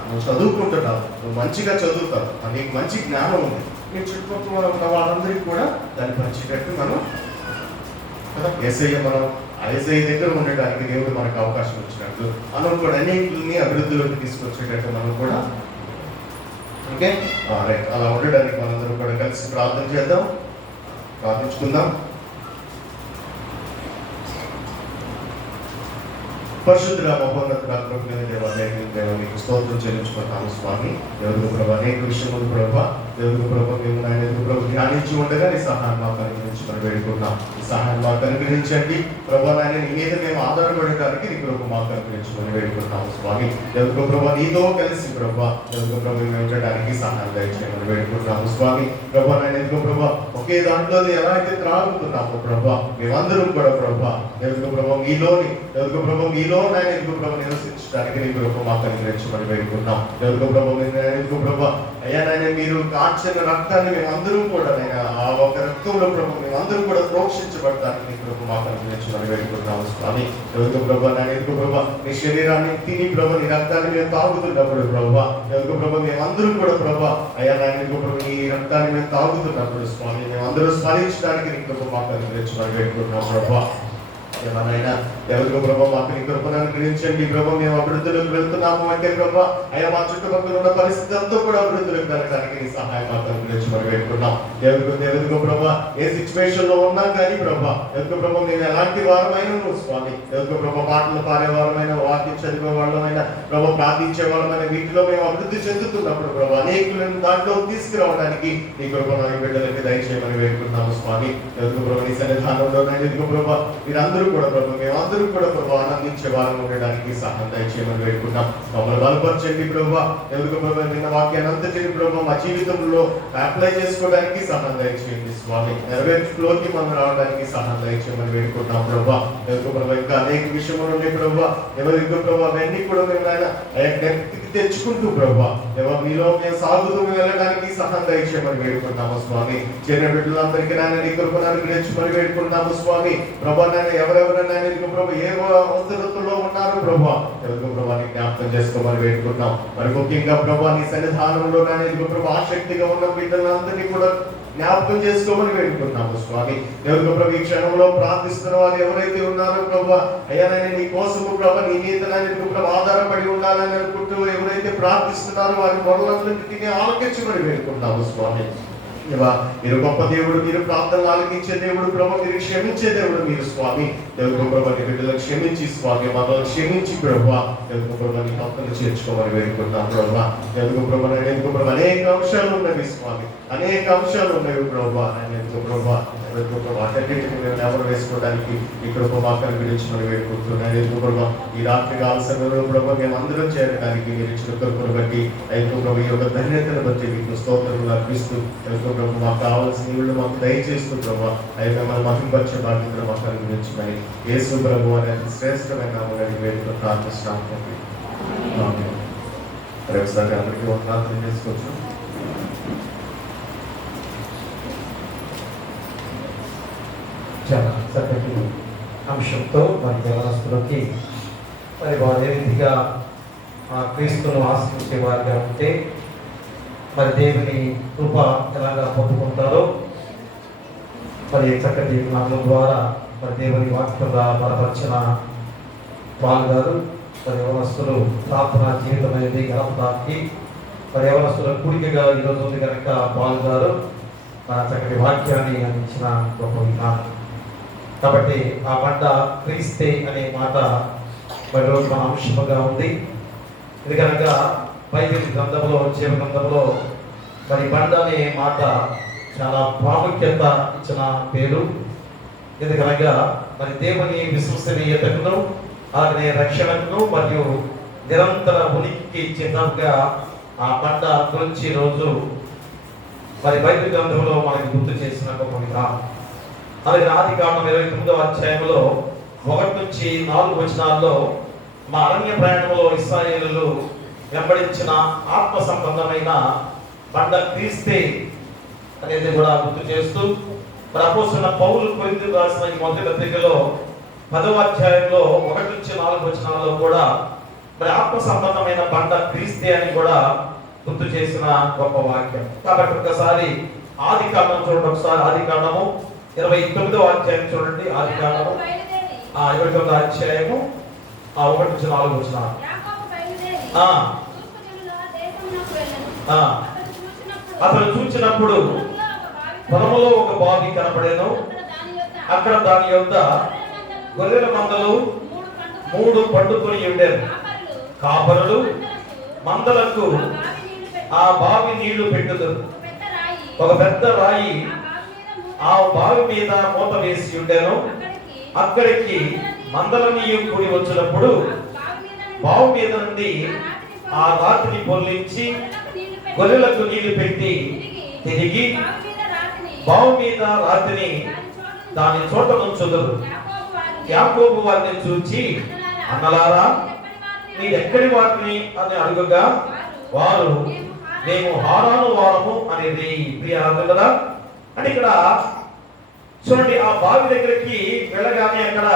నువ్వు చదువుకుంటున్నావు, నువ్వు మంచిగా చదువుతావు, నీకు మంచి జ్ఞానం ఉంది. నీ చుట్టుపక్కల ఉన్న వాళ్ళందరికీ కూడా దాన్ని పంచేటట్టు మనం కదా. యేసయ్య దగ్గర ఉండడానికి దేవుడు మనకు అవకాశం ఇచ్చినట్టు మనం కూడా అనేకుల్ని అభివృద్ధిలోకి తీసుకొచ్చేటట్టు మనం కూడా ఓకే రైట్. అలా ఉండడానికి మనందరం కూడా కలిసి ప్రార్థన చేద్దాం, ప్రార్థించుకుందాం. పరిశుద్ధుల మహోన్నతుడ దేవాలయం మీకు స్తోత్రం చెల్లించుకుంటాము స్వామి. దేవుడు ప్రభు అనేక విషయములు ప్రభు దేవుడు ప్రభు మేము ఆయన ఎదుగు ప్రభు ధ్యానించి ఉండగా నీ సహాయం మాకు అనుగ్రహించమని వేడుకున్నాం. ఈ సహాయం మాకు అనుగ్రహించండి ప్రభు. ఆయన నీ మీద మేము ఆధారపడడానికి నీ ప్రభు మాకు అనుగ్రహించమని వేడుకుంటున్నాము స్వామి. దేవుడు ప్రభు నీతో కలిసి ప్రభు దేవుడు ప్రభు మేము ఉండడానికి సహాయం దయచేయమని వేడుకుంటున్నాము స్వామి. ప్రభు ఆయన ఎదుగు ప్రభు ఒకే దాంట్లో ఎలా అయితే త్రాగుతున్నాము ప్రభు మేమందరం కూడా ప్రభు దేవుడు ప్రభు మీలోని దేవుడు ప్రభు మీలో ఆయన ఎదుగు ప్రభు నివసించడానికి నీ ప్రభు మాకు అనుగ్రహించమని వేడుకుంటున్నాం. దేవుడు ప్రభు ఎదుగు ప్రభు అయ్యా నాయన మీరు కార్చిన రక్తాన్ని మేమందరం కూడా నేను ఆ ఒక రక్తంలో ప్రభు మేమందరం కూడా ప్రోక్షించబడతానికి నీ ప్రభు మాకు అనుగ్రహించమని వేడుకుంటున్నాము స్వామి. దేవుడు ప్రభు నాయన ఎదుగు ప్రభు నీ శరీరాన్ని తిని ప్రభు నీ రక్తాన్ని మేము తాగుతున్నప్పుడు ప్రభు దేవుడు ప్రభు మేమందరం కూడా ప్రభు అయ్యా నాయన ఎదుగు ప్రభు నీ రక్తాన్ని మేము తాగుతున్నప్పుడు స్వామి మేమందరూ స్మరించడానికి నీ ప్రభు మాకు అనుగ్రహించమని వేడుకుంటున్నాం ప్రభు. ఏమనైనా దేవుడు ప్రభు మాకు నీ కృపను అనుగ్రహించండి ప్రభు. మేము అభివృద్ధిలోకి వెళ్తున్నాము అంటే ప్రభు అయ్యా మా చుట్టుపక్కల ఉన్న పరిస్థితులతో కూడా అభివృద్ధిలోకి వెళ్ళడానికి నీ సహాయం మాకు అనుగ్రహించమని వేడుకున్నాం. దేవుడు ప్రభు ఏ సిచ్యువేషన్ లో ఉన్నా కానీ ప్రభు దేవుడు ప్రభు మేము ఎలాంటి వారమైన నువ్వు స్వామి దేవుడు ప్రభు పాటలు పాడే వారమైన వాక్యం చదివే వాళ్ళమైన ప్రభు ప్రార్థించే వాళ్ళమైన వీటిలో మేము అభివృద్ధి చెందుతున్నప్పుడు ప్రభు అనేకులను దాంట్లో తీసుకురావడానికి నీ కృపను బిడ్డలకి దయచేయమని వేడుకుంటున్నాము స్వామి. దేవుడు ప్రభు నీ సన్నిధానంలో దేవుడు ప్రభు మీరందరూ కూడా ప్రభు మేమందరూ కూడా ప్రభు ఆనందించే వారం ఉండడానికి సహాయం దయచేయమని వేడుకుంటాం. మమ్మల్ని బలపరచండి ప్రభు. దేవుడు ప్రభు నిన్న వాక్యాన్ని అంతటిని ప్రభు మా జీవితంలో అప్లై చేసుకోవడానికి సహాయం దయచేయండి స్వామి. నెరవేర్పులోకి మనం రావడానికి సహాయం దయచేయమని వేడుకుంటాం ప్రభు. దేవుడు ప్రభు ఇంకా అనేక విషయములు ఉన్నాయి ప్రభు. ఎవరికి ప్రభు అవన్నీ కూడా మేము ఆయన తెచ్చుకుంటూ ప్రభు ఎవరు మీలో మేము సాగుతూ వెళ్ళడానికి సహాయం దయచేయమని వేడుకుంటాము స్వామి. చేరిన బిడ్డలందరికీ నాయన నీ కృపను అనుగ్రహించమని వేడుకుంటాము స్వామి. ప్రభు నాయన ఎవరెవరైనా ప్రభు ఏ అవసరతలో ఉన్నారు ప్రభు తెలుగు ప్రభాని జ్ఞాపకం చేసుకోమని వేడుకుంటున్నాం. మరి ముఖ్యంగా ప్రభు నీ సన్నిధానంలో నాయన ప్రభు ఆసక్తిగా ఉన్న బిడ్డలందరినీ కూడా జ్ఞాపకం చేసుకోమని వేడుకుంటున్నాము స్వామి. దేవుడు ప్రభు ఈ క్షణంలో ప్రార్థిస్తున్న వారు ఎవరైతే ఉన్నారో ప్రభు అయ్యా నీ కోసము ప్రభు నీ మీద ప్రభు ఆధారపడి ఉండాలని అనుకుంటూ ఎవరైతే ప్రార్థిస్తున్నారో వారి మొదలందరికీ ఆలకించమని వేడుకుంటున్నాము స్వామి. మీరు గొప్ప దేవుడు, మీరు ప్రార్థనలు ఆలకించే దేవుడు ప్రభు, మీరు క్షమించే దేవుడు మీరు స్వామి. దేవుడు ప్రభు నీ బిడ్డలను క్షమించి స్వామి మనల్ని క్షమించి ప్రభు దేవుడు ప్రభు నీ భక్తులు చేర్చుకోమని వేడుకుంటున్నాం ప్రభు. దేవుడు ప్రభు దేవుడు ప్రభు అనేక అంశాలు ఉన్నవి స్వామి, అనేక అంశాలు ఉన్నవి ప్రభు. దేవుడు ప్రభు వాటన్నిటిని మేము ఎవరు వేసుకోవడానికి ఈ ప్రభు మాకు అనుగ్రహించమని వేడుకుంటున్నాను. దేవుడు ప్రభు ఈ రాత్రి కాల సమయంలో ప్రభు మేము అందరం చేరడానికి మీరు ఇచ్చిన కృపను బట్టి దేవుడు ప్రభు ఈ యొక్క ధన్యతను బట్టి మీకు స్తోత్రములు అర్పిస్తూ దేవుడు ప్రభు మాకు కావాల్సిన నీళ్ళు మాకు దయచేస్తూ ప్రభు అవి మిమ్మల్ని మహింపరిచే బాధ్యతను మాకు అనుగ్రహించమని యేసు ప్రభు అనేది శ్రేష్టమైన నామములో వేడుకొని ప్రార్థిస్తున్నాము. ఒకసారి అందరికీ ప్రార్థన చేసుకోవచ్చు. చాలా చక్కటి అంశంతో మరి దేవనస్తులకి మరి వారు ఏ రీతిగా క్రీస్తును ఆశ్రయించే వారిగా ఉంటే మరి దేవుని కృప ఎలాగా పొందుకుంటారో మరి చక్కటి నామం ద్వారా మరి దేవుని వాక్యంగా బలపరిచిన పాల్గారు మరి యవనస్తులు ప్రార్థన జీవితం అనేది గడపడానికి మరి యవనస్తుల కూడికగా ఈరోజు ఉంది కనుక పాల్గారు మన చక్కటి వాక్యాన్ని అందించిన గొప్ప విధానం. కాబట్టి ఆ బండ క్రీస్తే అనే మాట మరి రోజు మన అంశముగా ఉంది. ఇది కనుక బైబిల్ గ్రంథంలో జీవ గ్రంథంలో మరి బండ అనే మాట చాలా ప్రాముఖ్యత ఇచ్చిన పేరు. ఎందుకనగా మరి దేవుని విశ్వసనీయతకును అలాగే రక్షణకును మరియు నిరంతర ఉనికికి చిహ్నంగా ఆ బండ గురించి రోజు మరి బైబిల్ గ్రంథంలో మనకి గుర్తు చేసిన గొప్ప విధానం. అలాగే ఆదికాండం 29వ అధ్యాయంలో 1-4 వచనాల్లో మా అరణ్య ప్రయాణంలో ఇశ్రాయేలులు వెంబడించిన ఆత్మ సంబంధమైన బండ క్రీస్తే అనేది కూడా గుర్తు చేస్తూ మరి అపోస్తలుడైన పౌలు కొరింథీయులకు రాసిన ఈ మొదటి పత్రికలో 10వ అధ్యాయంలో 1-4 వచనాల్లో కూడా మరి ఆత్మ సంబంధమైన బండ క్రీస్తే అని కూడా గుర్తు చేసిన గొప్ప వాక్యం. కాబట్టి ఒకసారి ఆదికాండం చూడండి. ఒకసారి ఆదికాండము 29వ అధ్యాయం చూడండి. ఆదికాండము 29వ అధ్యాయము 1-4 వచనాలు. అతను చూచినప్పుడు పొలములో ఒక బావి కనపడెను. అక్కడ దాని యొద్ద గొర్రెల మందలు 3 పండుకొని ఉండేను. కాపరులు మందలకు ఆ బావి నీళ్లు పెట్టుదురు. ఒక పెద్ద రాయి ఆ బావి మీద ఆ బావి మీద మూత వేసి ఉండెను. అక్కడికి అక్కడికి మందలనీయు కూడి వచ్చినప్పుడు బావి మీద నుండి ఆ రాతిని పొర్లించి గొర్రెలకు నీళ్లు పెట్టి తిరిగి బావి మీద రాతిని దాని చోట నుంచుదురు. యాకోబు వారిని చూచి, అన్నలారా మీరెక్కడి వారిని అని అడుగగా వారు, మేము హారాను వారము అనేది. ప్రియ కదా అంటే ఇక్కడ చూడండి, ఆ బావి దగ్గరికి వెళ్ళగానే అక్కడ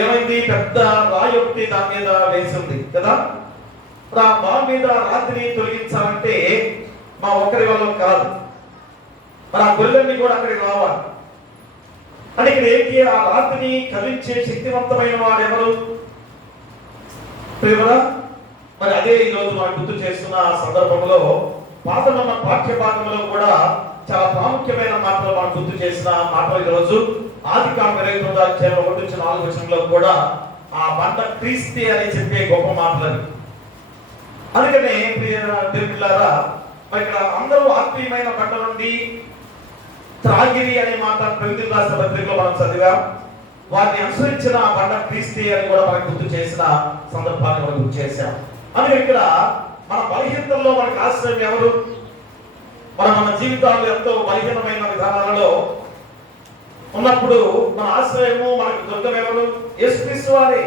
ఏమైంది, పెద్ద రాయి ఒకటి దాని మీద వేసింది కదా. ఇప్పుడు ఆ బావి మీద రాత్రిని తొలగించాలంటే మా ఒక్కరి వల్ల కాదు, మరి ఆ గొర్రెల్ని కూడా అక్కడికి రావాలి. అంటే ఇక్కడ ఏంటి, ఆ రాత్రిని కదిలించే శక్తివంతమైన వాడు ఎవరు? ప్రియరా, మరి అదే ఈ రోజు మనం గుర్తు చేస్తున్న సందర్భంలో పాతమన్న పాఠ్య భాగంలో కూడా చాలా ప్రాముఖ్యమైన మాటలు మనం గుర్తు చేసిన మాటలు ఈ రోజు ఆదికాండం 29వ అధ్యాయం 1-4 వచనంలో కూడా ఆ బండ క్రీస్తే అని చెప్పే గొప్ప మాటలు. అందుకనే ప్రియులారా, మరి ఇక్కడ అందరూ ఆత్మీయమైన బండ నుండి త్రాగిరి అనే మాట కొరింథీయులకు రాసిన పత్రికలో మనం చదివాం. వారిని అనుసరించిన ఆ బండ క్రీస్తే అని కూడా మనకు గుర్తు చేసిన సందర్భాన్ని మనం గుర్తు చేశాం. అందుకే ఇక్కడ మన బలహీనతల్లో మనకు ఆశ్రయం ఎవరు? మన జీవితాల్లో ఎంతో బలహీనమైన విధానాలలో ఉన్నప్పుడు మన ఆశ్రయము, మనకు దుర్గం ఎవరు? యేసుక్రీస్తు వారే.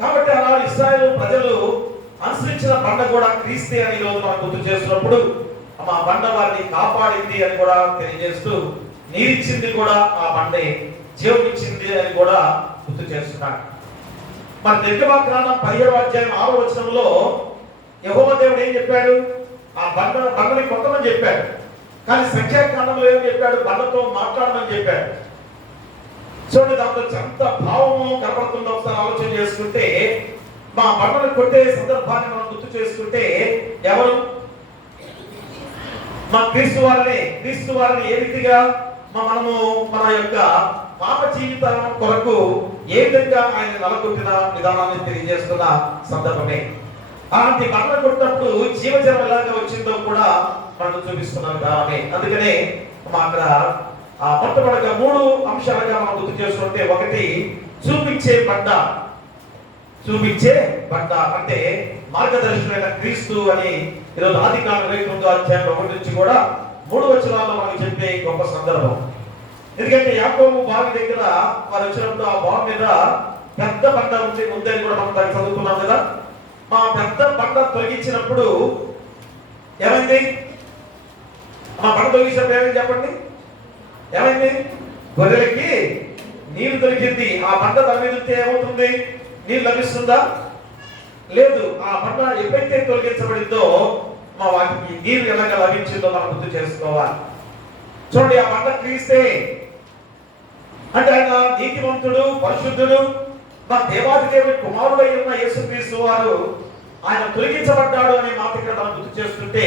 కాబట్టి ఆనాడు ఇశ్రాయేలు ప్రజలు అనుసరించిన బండ కూడా క్రీస్తే అని ఈరోజు మనం గుర్తు చేస్తున్నప్పుడు ఆ బండ వారిని కాపాడింది అని కూడా తెలియజేస్తూ, నీరిచ్చింది కూడా ఆ బండే, జీవం ఇచ్చింది అని కూడా గుర్తు చేస్తున్నాడు. మన నిర్గమకాండం 17వ అధ్యాయం 6వ వచనంలో యెహోవా దేవుడు ఏం చెప్పాడు? ఆ బండని కొట్టమని చెప్పాడు. కానీ సంఖ్యాకాండంలో ఏం చెప్పాడు? బండతో మాట్లాడమని చెప్పాడు. చూడండి, దాంట్లో ఎంత భావము కనబడుతుందో ఒకసారి ఆలోచన చేసుకుంటే, మా బండను కొట్టే సందర్భాన్ని మనం గుర్తు చేసుకుంటే ఎవరు? మా క్రీస్తు వారిని ఏ రీతిగా మనము మన యొక్క పాప జీవితం కొరకు ఏ విధంగా ఆయన నలగొట్టిన విధానాన్ని తెలియజేస్తున్న సందర్భమే. అలాంటి బండను కొట్టినప్పుడు జీవజలం ఎలాగా వచ్చిందో కూడా మనకు చూపిస్తున్న విధానమే. అందుకనే మా అక్కడ మొట్టమొదటిగా 3 అంశాలుగా మనం గుర్తు చేసుకుంటే, ఒకటి చూపించే బండ అంటే మార్గదర్శకుడైన క్రీస్తు అని ఈరోజు ఆదికాండం 29వ అధ్యాయం 1 నుంచి కూడా 3 వచనాల్లో మనకి చెప్పే గొప్ప సందర్భం. ఎందుకంటే యాకోబు బావి దగ్గర వారు వచ్చినప్పుడు ఆ బావి మీద పెద్ద బండ ఉందని కూడా మనం దాన్ని చదువుకున్నాం కదా. మా పెద్ద బండ తొలగించినప్పుడు ఏమైంది? మా బండ తొలగించినప్పుడు ఏమైంది చెప్పండి? ఏమైంది? గొర్రెలకి నీరు దొరికింది. ఆ బండ దాని మీద ఏమవుతుంది? నీరు లభిస్తుందా? లేదు. ఆ బండ ఎప్పుడైతే తొలగించబడిందో మా వాటికి నీరు ఎలాగ లభించిందో మనం గుర్తు చేసుకోవాలి. చూడండి, ఆ బండ క్రీస్తే అంటే ఆయన నీతివంతుడు, పరిశుద్ధుడు, మా దేవాది దేవుడి కుమారుడై ఉన్న యేసుక్రీస్తు వారు ఆయన తొలగించబడ్డాడు అనే మాట ఇక్కడ మనం గుర్తు చేస్తుంటే,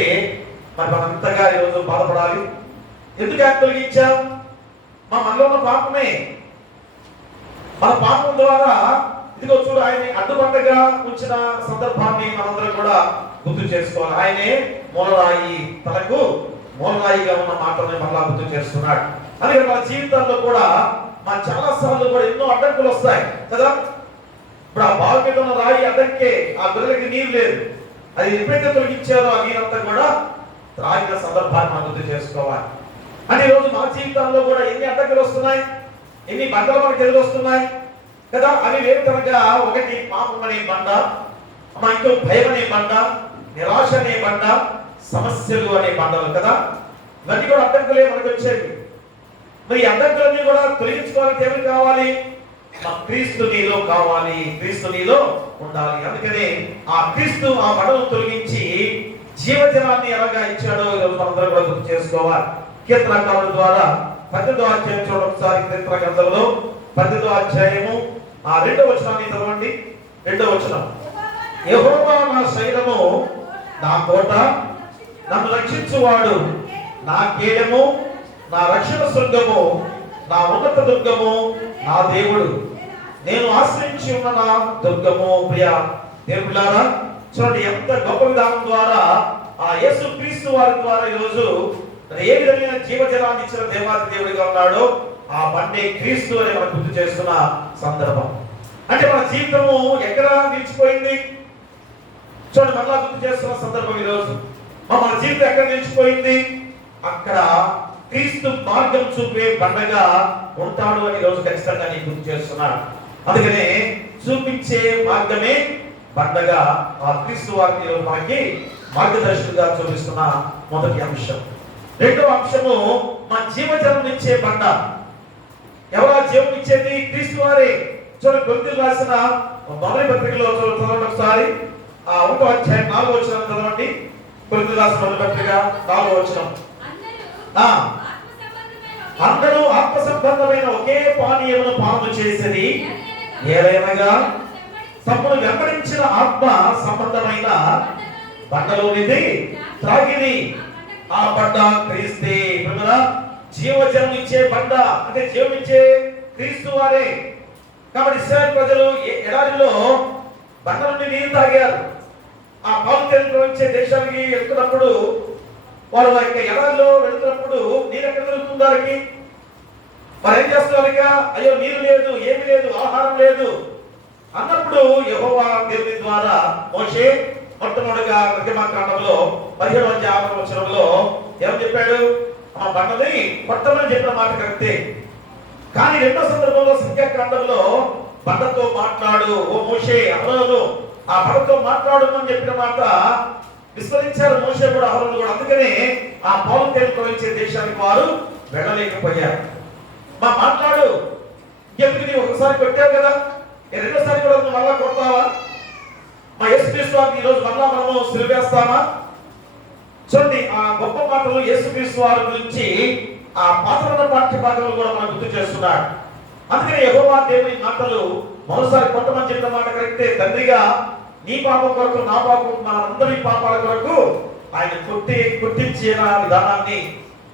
మరి మనం అంతగా ఈరోజు బాధపడాలి. ఎందుకు ఆయన తొలగించాం? మనలో ఉన్న పాపమే. మన పాపం ద్వారా ఇదిగో చూడు, ఆయన్ని అడ్డుబండగా ఉంచిన సందర్భాన్ని మనందరం కూడా గుర్తు చేసుకోవాలి. ఆయనే మూలరాయి, తనకు మూలరాయిగా ఉన్న మాటని మళ్ళా గుర్తు చేస్తున్నాడు. అలాగే మన జీవితాల్లో కూడా మన చాలా సార్లు కూడా ఎన్నో అడ్డంకులు వస్తాయి కదా. ఇప్పుడు ఆ బావి మీద ఉన్న రాయి అడ్డంకే, ఆ గొర్రెలకి నీరు లేదు. అది ఎప్పుడైతే తొలగించారో ఆ నీరంతా కూడా త్రాగిన సందర్భాన్ని మనం గుర్తు చేసుకోవాలి. అంటే ఈరోజు మన జీవితాల్లో కూడా ఎన్ని అడ్డంకులు వస్తున్నాయి, ఎన్ని బండలు మనకు ఎదురొస్తున్నాయి కదా. అవి వేరు కనుక, ఒకటి పాపం అనే బండ, ఇంకో భయం అనే బండ, నిరాశ అనే బండ, సమస్యలు అనే బండలు కదా. ఇవన్నీ కూడా అడ్డంకులే మనకు వచ్చేవి. మరి అడ్డంకులన్నీ కూడా తొలగించుకోవాలంటే ఏమి కావాలి? క్రీస్తు నీలో కావాలి, క్రీస్తు నీలో ఉండాలి. అందుకనే ఆ క్రీస్తు ఆ బండను తొలగించి జీవజలాన్ని ఎలాగా ఇచ్చాడో ఈరోజు మనందరం కూడా గుర్తు చేసుకోవాలి. కీర్తనకారుల ద్వారా 18వ అధ్యాయం చూడండి ఒకసారి. కీర్తన గ్రంథంలో 18వ అధ్యాయము 2వ వచనాన్ని చదవండి. 2వ వచనం, యెహోవా నా శైలము, నా కోట, నన్ను రక్షించువాడు, నా కేడము, నా రక్షణ శృంగము, నా ఉన్నత దుర్గము, నా దేవుడు, నేను ఆశ్రయించి ఉన్న నా దుర్గము. ప్రియ దేవులారా, చూడండి ఎంత గొప్ప విధానం ద్వారా ఆ యేసుక్రీస్తు వారి ద్వారా ఈరోజు మరి ఏ విధమైన జీవజలాన్ని ఇచ్చిన దేవాది దేవుడిగా ఉన్నాడో ఆ బండే క్రీస్తు అని మనం గుర్తు చేస్తున్న సందర్భం. అంటే మన జీవితము ఎక్కడ నిలిచిపోయింది చూడండి, మళ్ళా గుర్తు చేస్తున్న సందర్భం ఈరోజు. మన జీవితం ఎక్కడ నిలిచిపోయింది? అక్కడ క్రీస్తు మార్గం చూపే బండగా ఉంటాడు అని రోజు ఖచ్చితంగా నీకు గుర్తు చేస్తున్నాడు. అందుకనే చూపించే మార్గమే బండగా ఆ క్రీస్తు వారిని ఈరోజు మనకి మార్గదర్శకులుగా చూపిస్తున్న మొదటి అంశం. రెండవ అంశము మన జీవజలం ఇచ్చే బండ. ఎవరా జీవం ఇచ్చేది? క్రీస్తు వారే. చూడండి, కొరింథీయులకు రాసిన మొదటి పత్రికలో చదవండి ఒకసారి. 1వ అధ్యాయం 4వ వచనం చదవండి. కొరింథీయులకు రాసిన మొదటి పత్రిక 4వ వచనం. అందరూ ఆత్మ సంబంధమైన ఒకే పానీయమును పానము చేసేది ఏలైనగా తమను వెంబడించిన ఆత్మ సంబంధమైన బండలోనిది త్రాగిది. ఆ బండ క్రీస్తే. జీవజలం ఇచ్చే బండ అంటే జీవం ఇచ్చే క్రీస్తు వారే. కాబట్టి ఇశ్రాయేలు ప్రజలు ఎడారిలో బండ నుండి నీరు తాగారు. ఆ పాలు తేనెలు ప్రవహించే దేశానికి వెళ్తున్నప్పుడు వాళ్ళు ఎడారిలో వెళ్తున్నప్పుడు నీరు ఎక్కడ దొరుకుతుంది వారికి? మరి ఏం చేస్తున్నారు? అయ్యో నీరు లేదు, ఏమి లేదు, ఆహారం లేదు అన్నప్పుడు యెహోవా దేవుని ద్వారా మోషే మొట్టమొదటిగా నిర్గమకాండంలో 17వ అధ్యాయం 6వ వచనంలో ఏమని చెప్పాడు? ఆ బండని కొట్టమని చెప్పిన మాట కరెక్టే. కానీ రెండో సందర్భంలో సంఖ్యాకాండంలో బండతో మాట్లాడు, ఓ మోషే అహరోను ఆ బండతో మాట్లాడమని చెప్పిన మాట విస్మరించారు మోషే కూడా, అహరోను కూడా. అందుకనే ఆ పాలు తేనెలు ప్రవహించే దేశానికి వారు వెళ్ళలేకపోయారు. మాట్లాడు, ఎందుకు నీవు ఒకసారి కొట్టావు కదా, రెండోసారి కూడా నువ్వు మళ్ళా కొడతావా? యేసుక్రీస్తు వారిని ఈరోజు మళ్ళా మనము సిలువేస్తామా? చూడండి, ఆ గొప్ప మాటలు యేసుక్రీస్తు వారి గురించి ఆ పాత్ర పాఠ్య భాగంలో కూడా మనం గుర్తు చేస్తున్నాడు. అందుకని యెహోవా దేవుని మాటలు మరోసారి కొట్టమని చెప్పిన మాట కరెక్టే. తండ్రిగా నీ పాపం కొరకు, నా పాపం, మన అందరి పాపాల కొరకు ఆయన కొట్టించిన విధానాన్ని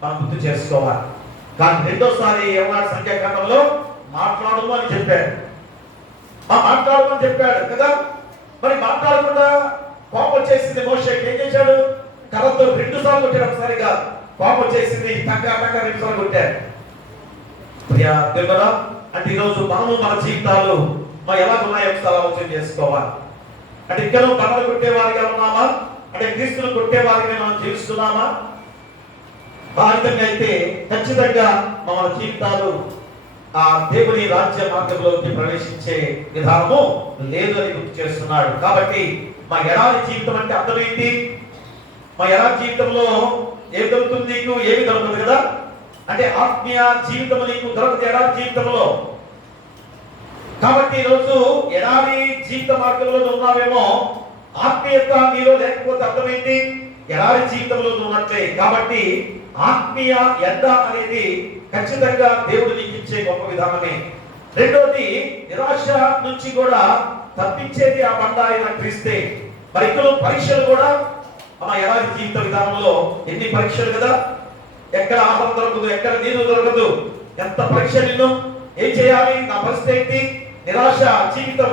మనం గుర్తు చేసుకోవాలి. కానీ రెండోసారి ఏమన్నాడు? సంఖ్యాకాండంలో మాట్లాడు అని చెప్పాడు. మాట్లాడమని చెప్పాడు కదా. మరి మాట్లాడకుండా కోపం వచ్చేసింది మోషేకి. ఏం చేశాడు? కర్రతో 2 సార్లు కొట్టాడు, ఒకసారి కాదు. కోపం వచ్చేసింది, టక్క 2 సార్లు కొట్టాడు. అంటే ఈరోజు మనము మన జీవితాలు ఎలా ఉన్నాయో ఒకసారి ఆలోచన చేసుకోవాలి. అంటే ఇక్కడ బండలు కొట్టేవారిగా ఉన్నామా? అంటే క్రీస్తును కొట్టేవారిగా మనం జీవిస్తున్నామా? ఆ విధంగా అయితే ఖచ్చితంగా మన జీవితాలు ఆ దేవుని రాజ్య మార్గంలోకి ప్రవేశించే విధానము లేదు అని గుర్తు చేస్తున్నాడు. కాబట్టి మా ఎడారి జీవితం అంటే అర్థం ఏంటి? మా ఎడారి జీవితంలో ఏం దొరుకుతుంది? నీకు ఏమి దొరకదు కదా. అంటే ఆత్మీయ జీవితం నీకు దొరకదు ఎడారి జీవితంలో. కాబట్టి ఈరోజు ఎడారి జీవిత మార్గంలో ఉన్నావేమో, ఆత్మీయత నీలో లేకపోతే అర్థమైంది ఎడారి జీవితంలో ఉన్నట్లే. కాబట్టి ఆత్మీయ ఎండ అనేది ఖచ్చితంగా దేవుడు నీకు ఇచ్చే గొప్ప విధానమే. రెండోది, నిరాశ నుంచి కూడా తప్పించేది ఆ బండ అయిన క్రీస్తే. మరి ఇక్కడ పరీక్షలు కూడా ఎడారి జీవిత విధానంలో ఎన్ని పరీక్షలు కదా. ఎక్కడ ఆహారం దొరకదు, ఎక్కడ నీరు దొరకదు, ఎంత పరీక్ష. నిన్ను ఏం చేయాలి? నా పరిస్థితి ఏంటి? నిరాశ జీవితం,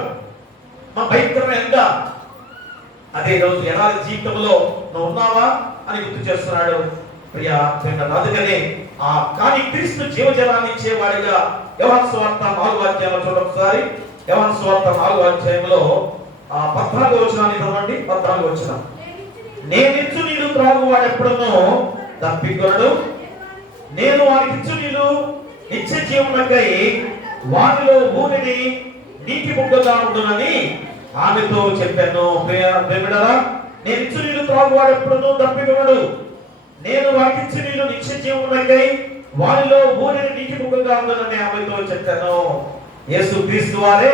మా భయంకరమైన ఎండ. అదే రోజు ఎడారి జీవితంలో నువ్వు ఉన్నావా అని గుర్తు చేస్తున్నాడు ప్రియా. అందుకనే కానీ క్రీస్తు జీవజలాన్ని ఇచ్చేవాడిగా యోహాను సువార్త 4వ అధ్యాయంలో చూడండి ఒకసారి. యోహాను సువార్త 4వ అధ్యాయంలో 14వ వచనాన్ని చదవండి. 14వ వచనం. నేనిచ్చు నీరు త్రాగువాడు ఎప్పుడునో తప్పికొనడు, నేను వారికి ఇచ్చు నీరు నిత్య జీవమునకై వారిలో ఊరిని నీటి బుగ్గగా ఉండునని ఆమెతో చెప్పాను. ప్రియమిడరా, నేను ఇచ్చు నీరు త్రాగువాడు ఎప్పుడునో తప్పికొనడు, నేను వారికి ఇచ్చు నీరు నిత్య జీవమునకై వారిలో ఊరిని నీటి బుగ్గగా ఉండునని ఆమెతో చెప్పాను. యేసు క్రీస్తు వారే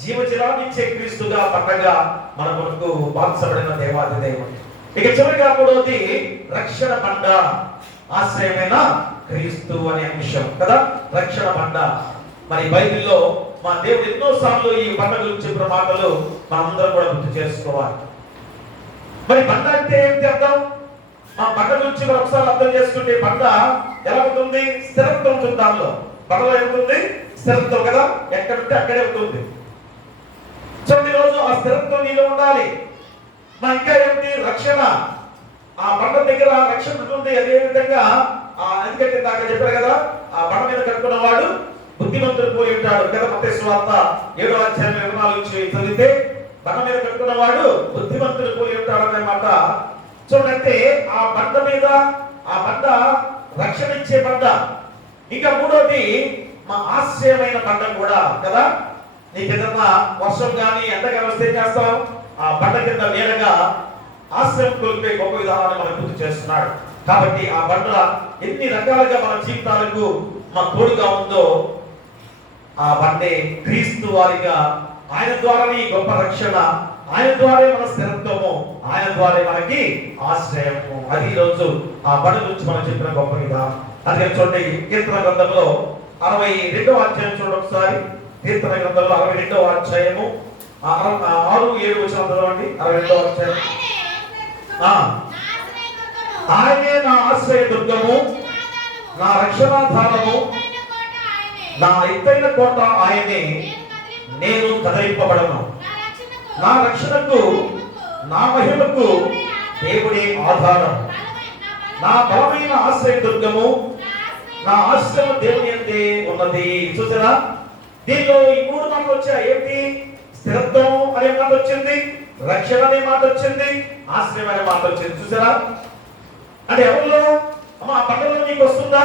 జీవజలాన్ని ఇచ్చే క్రీస్తుగా పండగా మన కొరకు మార్చబడిన దేవాది దేవుడు. ఇక చివరిగా మూడోది, రక్షణ బండ, ఆశ్రయమైన క్రీస్తు అనే అంశం కదా. రక్షణ బండ. మరి బైబిల్లో మా దేవుడు ఎన్నో సార్లు ఈ బండ గురించి చెప్పిన మాటలు మనందరం కూడా గుర్తు చేసుకోవాలి. మరి బండ అంటే ఏంటి అర్థం? ఆ బండ గురించి మనం ఒకసారి అర్థం చేసుకుంటే, బండ ఎలా ఉంటుంది? స్థిరత్వం ఉంటుంది. దానిలో బండలో ఏముంటుంది? స్థిరత్వం కదా. ఎక్కడుంటే అక్కడే ఉంటుంది. సో ఈరోజు ఆ స్థిరత్వం నీలో ఉండాలి. ఇంకా ఏమిటి? రక్షణ. ఆ బండ దగ్గర రక్షణ ఉంటుంది. అదే విధంగా ఎందుకంటే దాకా చెప్పారు కదా, ఆ బండ మీద కట్టుకున్నవాడు బుద్ధిమంతుడు పోయి ఉంటాడు కదా. మత్తయి సువార్త 7వ అధ్యాయం 24 నుంచి చదివితే బండ మీద కట్టుకున్నవాడు బుద్ధిమంతుడు పోయి ఉంటాడు అన్నమాట. చూడండి, ఆ బండ మీద, ఆ బండ రక్షణ ఇచ్చే బండ. ఇంకా మూడోది మా ఆశ్రయమైన బండ కూడా కదా. నీకు ఏదన్నా వర్షం కానీ ఎండగా వస్తే చేస్తాం, ఆ బండ కింద నీడగా ఆశ్రయం కొలిపే గొప్ప విధానాన్ని మనం గుర్తు చేస్తున్నాడు. కాబట్టి ఆ బండ ఎన్ని రకాలుగా మన జీవితాలకు మన తోడుగా ఉందో, ఆ బండే క్రీస్తు వారిగా, ఆయన ద్వారానే ఈ గొప్ప రక్షణ, ఆయన ద్వారే మన స్థిరత్వము, ఆయన ద్వారే మనకి ఆశ్రయము. అది ఈరోజు ఆ బండ గురించి మనం చెప్పిన గొప్ప విధానం. అందుకే చూడండి, కీర్తన గ్రంథంలో 62వ అధ్యాయం చూడండి ఒకసారి. కీర్తన గ్రంథంలో 62వ అధ్యాయము 6-7 వచనం చదవండి. 62వ అధ్యాయం. ఆయనే నా ఆశ్రయ దుర్గము, నా రక్షణాధారము, నా ఎత్తైన కోట ఆయనే, నేను కదలింపబడను. నా రక్షణకు, నా మహిమకు దేవుడే ఆధారం. నా బలమైన ఆశ్రయ దుర్గము, నా ఆశ్రయం దేవుని యందే ఉన్నది. చూసారా, దీనిలో ఈ 3 మాటలు వచ్చాయి. ఏంటి? స్థిరత్వం అనే మాట వచ్చింది, రక్షణ అనే మాట వచ్చింది, ఆశ్రయం అనే మాట వచ్చింది. చూసారా, అంటే ఎవరిలో ఆ బండలో నీకు వస్తుందా?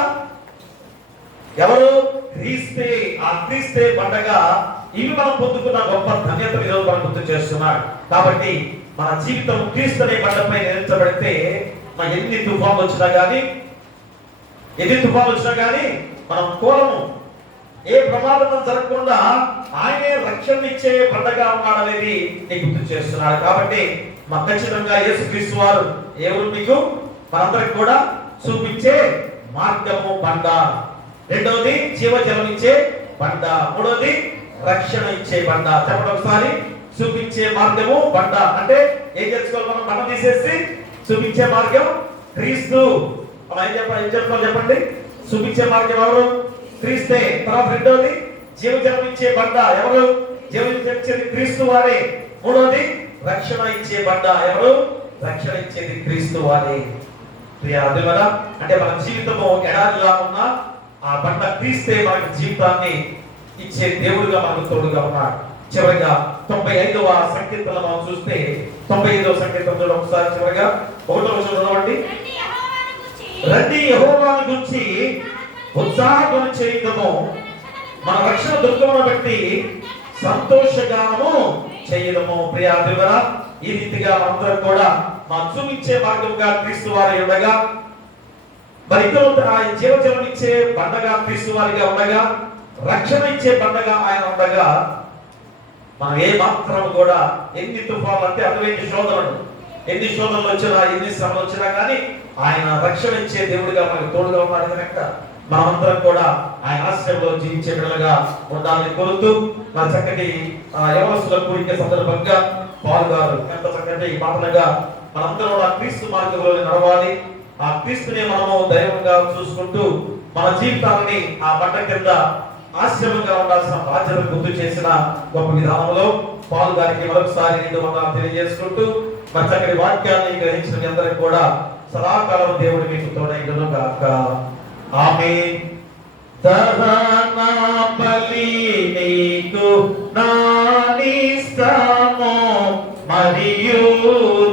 ఎవరు? క్రీస్తే. ఆ క్రీస్తే బండగా ఇవి మనం పొందుకున్న గొప్ప ధన్యత ఈరోజు మనం గుర్తు చేస్తున్నాడు. కాబట్టి మన జీవితం క్రీస్తు అనే బండపై నిర్మించబడితే మన ఎన్ని తుఫాన్లు వచ్చినా కానీ మనం కోలము. ఏ ప్రమాదం జరగకుండా ఆయనే రక్షణ ఇచ్చే బండగా ఉన్నాడనేది నీకు గుర్తు చేస్తున్నాడు. కాబట్టి మా ఖచ్చితంగా యేసుక్రీస్తు వారు ఎవరు? మీకు మనందరికి కూడా చూపించే మార్గము బండ. రెండవది జీవజలం ఇచ్చే బండ. మూడవది రక్షణ ఇచ్చే బండ. చెప్పండి ఒకసారి. చూపించే మార్గము బండ అంటే ఏం తెలుసుకోవాలి మనం? బండ తీసేసి చూపించే మార్గం క్రీస్తు. ఏం చెప్పాలి చెప్పండి? చూపించే మార్గం ఎవరు? క్రీస్తే. తర్వాత రెండవది జీవజలం ఇచ్చే బండ ఎవరు? జీవజలం ఇచ్చేది క్రీస్తు వారే. మూడవది రక్షణ ఇచ్చే బండ ఎవరు? రక్షణ ఇచ్చేది క్రీస్తు వారే. అంటే మన జీవితము ఎడారిలా ఉన్న ఆ బండ క్రీస్తే మనకి జీవితాన్ని ఇచ్చే దేవుడుగా మనకు తోడుగా ఉన్నాడు. చివరిగా 95వ సంకీర్తన మనం చూస్తే 95వ సంకీర్తనలో ఒకసారి చివరిగా 1వ వచనం చదవండి. రండి యెహోవాను గురించి ఉత్సాహధ్వని చేయుదము, మన రక్షణ దుర్గమును బట్టి సంతోషగానము చేయుదము. ప్రియ దేవుడా, ఈ రీతిగా మనందరం కూడా మా చూపించే మార్గంగా క్రీస్తు వారి ఉండగా, మరి ఇతరులు జీవజలం ఇచ్చే బండగా క్రీస్తు వారిగా ఉండగా, రక్షణ ఇచ్చే బండగా ఆయన ఉండగా, మనం ఏ మాత్రం కూడా ఎన్ని తుఫాన్లు అంటే అటువంటి శోధనలు, ఎన్ని శోధనలు వచ్చినా, ఎన్ని శ్రమలు వచ్చినా కానీ ఆయన రక్షణ ఇచ్చే దేవుడిగా మనకు తోడుగా ఉన్నాడు కనుక మనమందరం కూడా ఆయన ఆశ్రయంలో జీవించే బిడ్డలుగా ఉండాలని కోరుతూ, మన చక్కటి యవనస్తుల కూడిక సందర్భంగా పాల్గొన్నారు. ఎంత చక్కటి పాటలుగా మనందరం కూడా క్రీస్తు మార్గంలో నడవాలి. ఆ క్రీస్తుని మనము దైవంగా చూసుకుంటూ మన జీవితాలని ఆ బండ కింద ఆశ్రమంగా ఉండాల్సిన బాధ్యత గుర్తు చేసిన గొప్ప విధానంలో పాల్గొనడానికి మరొకసారి 2 వందనాలు తెలియజేసుకుంటూ, మన చక్కటి వాక్యాన్ని గ్రహించిన మీ అందరికి కూడా సదాకాలం దేవుడు మీకు తోడైండును గాక. ఆమేన్. దహన బలి నీకు నానిస్తాము, మరియు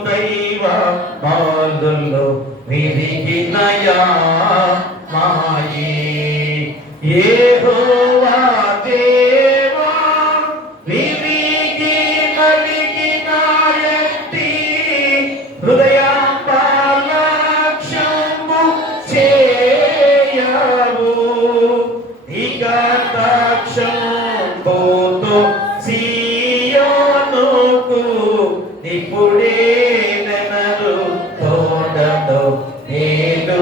దైవ మార్గంలో విరిగినయా మాయే. యెహోవా దేవా విరిగి నలిగిన ఎత్తి హృదయాలక్ష్యము చేయవు. ఇక తక్షంబోతో సియోనుకు ఇప్పుడే నెనరు తోడను నేను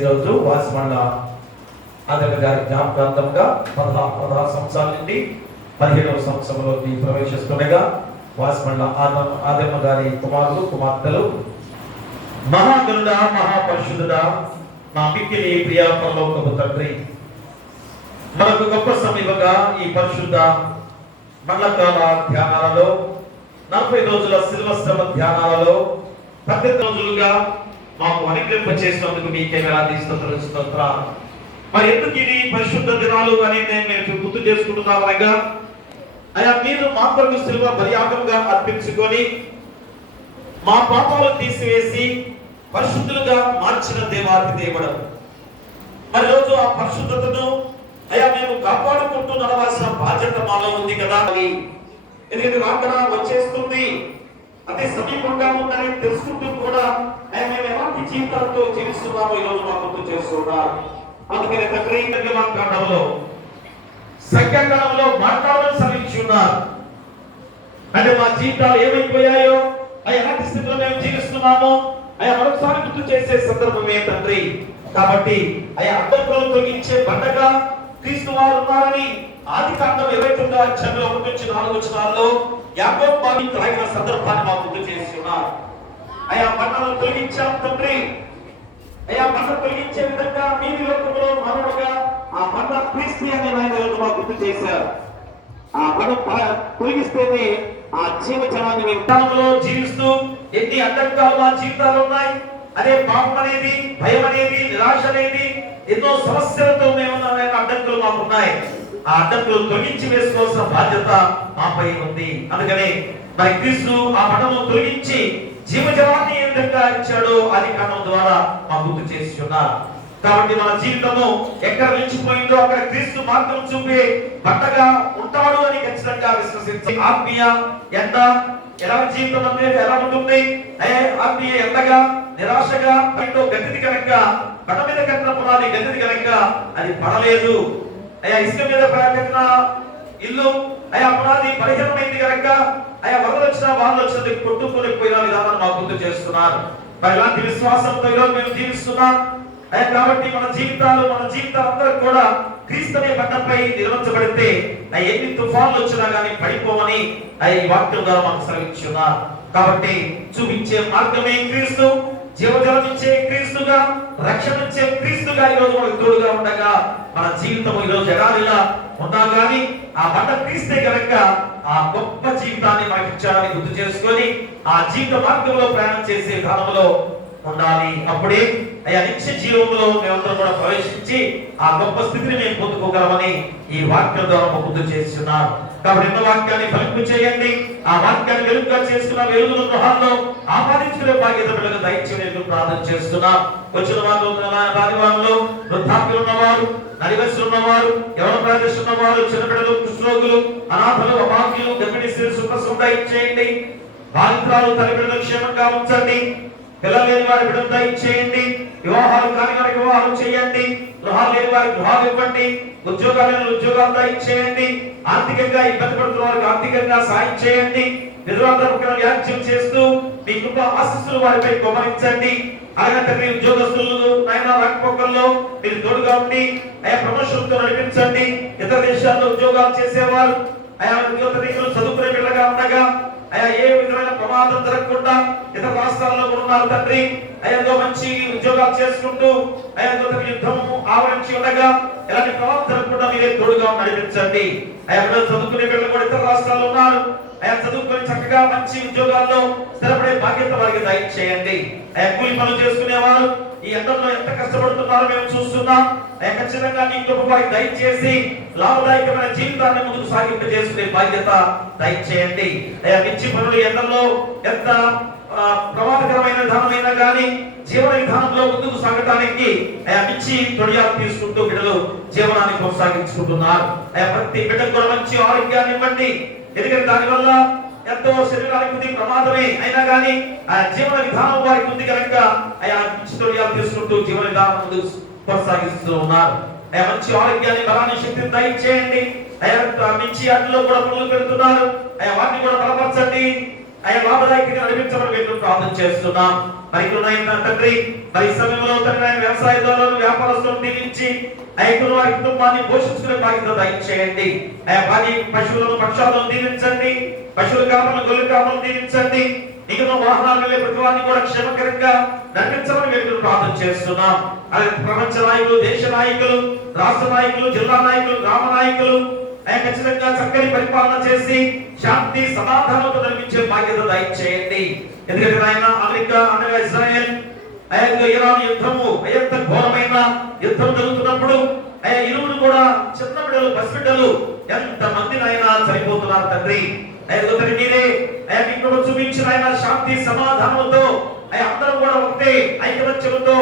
ఈరోజు వాసిమండ ఆదరణ గారి జ్ఞాపకార్థంగా 16 సంవత్సరాల నుండి 17వ సంవత్సరంలోకి ప్రవేశిస్తుండగా వాసిమండ ఆదరణ గారి కుమారులు కుమార్తెలు మహాగణుడా మహాపరిశుద్ధుడా నా మిక్కిలి ప్రియ పరలోకపు తండ్రి, మనకు గొప్ప సమీపంగా ఈ పరిశుద్ధ మండలకాల ధ్యానాలలో 40 రోజుల శిల్వశ్రమ ధ్యానాలలో 18 రోజులుగా మాకు అనుగ్రహింప చేసినందుకు మీకే వేలాది స్తోత్రాలు. మరి ఎందుకు ఇది పరిశుద్ధ దినాలు అనేది మేము గుర్తు చేసుకుంటున్నాం అనగా, అయ్యా మీరు మా కొరకు శిలువ బలియాగంగా అర్పించుకొని మా పాపాలు తీసివేసి పరిశుద్ధులుగా మార్చిన దేవాది దేవుడు. మరి రోజు ఆ పరిశుద్ధతను అయ్యా మేము కాపాడుకుంటూ నడవాల్సిన బాధ్యత మాలో ఉంది కదా. ఎందుకంటే రాకడ వచ్చేస్తుంది, అతి సమీపంగా ఉందని తెలుసుకుంటూ కూడా మేము ఎలాంటి జీవితాలతో జీవిస్తున్నామో ఈ రోజు మాకు గుర్తు చేస్తున్నారు. అందుకని సంఖ్యాకాలంలో మాట్లాడడం సరించున్నారు. అంటే మా జీవితాలు ఏమైపోయాయో, ఎలాంటి స్థితిలో మేము జీవిస్తున్నామో మరొకసారి గుర్తు చేసే సందర్భమే తండ్రి. కాబట్టి అడ్డంకులను తొలగించే బండగా క్రీస్తు వారు ఉన్నారని ఆదికాండం 29వ అధ్యాయంలో 1-4 వచనాల్లో యాకోబు బావి త్రాగిన సందర్భాన్ని మాకు గుర్తు చేసి ఉన్నారు. బండలను తొలగించాం తండ్రి. బండ తొలగించే విధంగా మీది లోకంలో మానవుడుగా ఆ బండ క్రీస్తు అనే ఆయన మాకు గుర్తు చేశారు. ఆ బండ తొలగిస్తేనే ఆ జీవజనాన్ని మేము జీవిస్తూ ఎన్ని అడ్డంకాలు మా జీవితాలు ఉన్నాయి. అదే పాపం అనేది, భయం అనేది, నిరాశ అనేది, ఎన్నో సమస్యలతో మేము అడ్డంకులు మాకున్నాయి. ఆ అడ్డంకులు తొలగించి వేసుకోవాల్సిన బాధ్యత మాపై ఉంది. అందుకని మరి క్రీస్తు ఆ బండను తొలగించి జీవజలాన్ని ఏ విధంగా ఇచ్చాడో ఆదికాండం ద్వారా మా గుర్తు చేసి ఉన్నారు. కాబట్టి మన జీవితము ఎక్కడ నిలిచిపోయిందో అక్కడ క్రీస్తు మార్గం చూపే బండగా ఉంటాడు అని ఖచ్చితంగా విశ్వసించి ఆత్మీయ ఎండ ఎలా జీవితం అనేది ఎలా ఉంటుంది, ఆత్మీయ ఎండగా నిరాశగా గతిది కనుక బండ మీద కట్టిన పునాది గతిది కనుక అది పడలేదు. ఇసుక మీద కట్టిన ఇల్లు పునాది బలహీనమైంది కనుక వరదలు వచ్చినా వానలు వచ్చినది కొట్టుకొని పోయిన విధానాన్ని మాకు గుర్తు చేస్తున్నారు. మరి ఇలాంటి విశ్వాసంతో ఈరోజు మేము జీవిస్తున్నాం. కాబట్టి మన జీవితాలందరూ కూడా క్రీస్తు అనే బండపై నిర్మించబడితే ఎన్ని తుఫాన్లు వచ్చినా గానీ పడిపోవని ఈ వాక్యం ద్వారా మనకు సెలవిస్తున్నారు. కాబట్టి చూపించే మార్గమే క్రీస్తు, జీవజలమిచ్చే క్రీస్తుగా, రక్షణించే క్రీస్తుగా ఈరోజు మనకు తోడుగా ఉండగా మన జీవితం ఈరోజు ఎడారిలా ఉన్నా గానీ ఆ బండ క్రీస్తే కనుక ఆ గొప్ప జీవితాన్ని మనకి ఇచ్చాడని గుర్తు చేసుకొని ఆ జీవిత మార్గంలో ప్రయాణం చేసే కాలంలో ఉండాలి. అప్పుడే నిత్య జీవంలో మేమందరం కూడా ప్రవేశించి ఆ గొప్ప స్థితిని మేము పొందుకోగలమని ఈ వాక్యం ద్వారా గుర్తు చేస్తున్నారు. కాబట్టి ఎన్నో వాక్యాన్ని ఫలింపు చేయండి. ఆ వాక్యాన్ని వెలుగుగా చేసుకున్న వెలుగుల గృహాల్లో ఆపాదించుకునే బాధ్యత బిడ్డలకు దయచేసి ప్రార్థన చేస్తున్నాం. వచ్చిన వారు వృద్ధాప్యులు ఉన్నవారు, నడివయసులు ఉన్నవారు, ఎవరు ప్రదర్శన ఉన్నవారు, చిన్నపిల్లలు, కృష్ణోగులు, అనాథలు, అమాఖ్యులు, గర్భిణీ స్త్రీలు సుఖం దయచేయండి. బాధితురాలు తల్లిదండ్రులను క్షేమంగా ఉంచండి. పిల్లలు లేని వారి బిడ్డలు దయచేయండి. వివాహాలు కాని వారికి వివాహాలు చేయండి. గృహాలు లేని వారికి గృహాలు ఇవ్వండి. ఉద్యోగాలు లేని ఉద్యోగాలు దయచేయండి. ఆర్థికంగా ఇబ్బంది పడుతున్న వారికి ఆర్థికంగా సాయం చేయండి. విధులందరూ వ్యాఖ్యం చేస్తూ మీ కృప ఆశీస్సులు వారిపై గమనించండి. అలాగే తండ్రి ఉద్యోగస్తులు రాకపోకల్లో మీరు తోడుగా ఉండి ప్రమోషన్తో నడిపించండి. ఇతర దేశాల్లో ఉద్యోగాలు చేసేవారు చదువుకునే పిల్లగా ఉండగా ఏ విధమైన ప్రమాదం జరగకుండా ఇతర రాష్ట్రాల్లో ఉన్నారు తండ్రి. మంచి ఉద్యోగాలు చేసుకుంటూ యుద్ధము ఆవరించి ఉండగా ఎలాంటి ప్రమాదం జరగకుండా మీరే తోడుగా నడిపించండి. చదువుకునే పిల్లలు కూడా ఇతర రాష్ట్రాల్లో ఉన్నారు. చదువుకొని చక్కగా మంచి ఉద్యోగాల్లో స్థిరపడే బాధ్యత వారికి దయచేయండి. కూలి పనులు చేసుకునేవారు ఈ ఎండల్లో ఎంత కష్టపడుతున్నారో మేము చూస్తున్నాం. ఖచ్చితంగా మీ కృప వారికి దయచేసి లాభదాయకమైన జీవితాన్ని ముందుకు సాగింపజేసుకునే బాధ్యత దయచేయండి. మిర్చి పనులు ఎండల్లో ఎంత ప్రమాదకరమైన విధానమైనా కానీ జీవన విధానంలో ముందుకు సాగటానికి మిర్చి తొడియాలు తీసుకుంటూ బిడ్డలు జీవనాన్ని కొనసాగించుకుంటున్నారు. ప్రతి బిడ్డకు కూడా మంచి ఆరోగ్యాన్ని ఇవ్వండి. ఎందుకంటే దానివల్ల ఎంతో శరీరానికి ప్రమాదమే అయినా కానీ ఆ జీవన విధానం వారికి ఉంది కనుక మంచి తొడియాలు తీసుకుంటూ జీవన విధానం ముందుకు కొనసాగిస్తూ ఉన్నారు. మంచి ఆరోగ్యాన్ని, బలాన్ని, శక్తిని దయచేయండి. మంచి అడ్డులో కూడా పనులు పెడుతున్నారు. వాటిని కూడా బలపరచండి. ఆయన లాభదాయకంగా నడిపించమని మేము ప్రార్థన చేస్తున్నాం. మరి ఇక్కడ తండ్రి మరి ఈ సమయంలో తండ్రి ఆయన వ్యవసాయదారులను వ్యాపారస్తులను దీవించి ఆయన వారి కుటుంబాన్ని పోషించుకునే బాధ్యత దయచేయండి. ఆయన భారీ పశువులను పక్షాలను దీవించండి, పశువుల కాపలను గొర్రెల కాపలను దీవించండి. ఇక వాహనాలు వెళ్ళే ప్రతి వారిని కూడా క్షేమకరంగా నడిపించమని మేము ప్రార్థన చేస్తున్నాం. అలాగే ప్రపంచ నాయకులు, దేశ నాయకులు, రాష్ట్ర నాయకులు, జిల్లా నాయకులు, గ్రామ నాయకులు ఆయన ఖచ్చితంగా చక్కని పరిపాలన చేసి శాంతి సమాధానంతో నడిపించే బాధ్యత దయచేయండి. ఎందుకంటే ఆయన అమెరికా అనగా ఇజ్రాయెల్ ఇరాన్ యుద్ధము ఎంత ఘోరమైన యుద్ధం జరుగుతున్నప్పుడు ఇరువురు కూడా చిన్న బిడ్డలు, పసిబిడ్డలు ఎంత మందిని ఆయన చనిపోతున్నారు తండ్రి. తండ్రి మీరే ఇక్కడ చూపించిన ఆయన శాంతి సమాధానంతో అందరూ కూడా ఒకటే ఐకమత్యంతో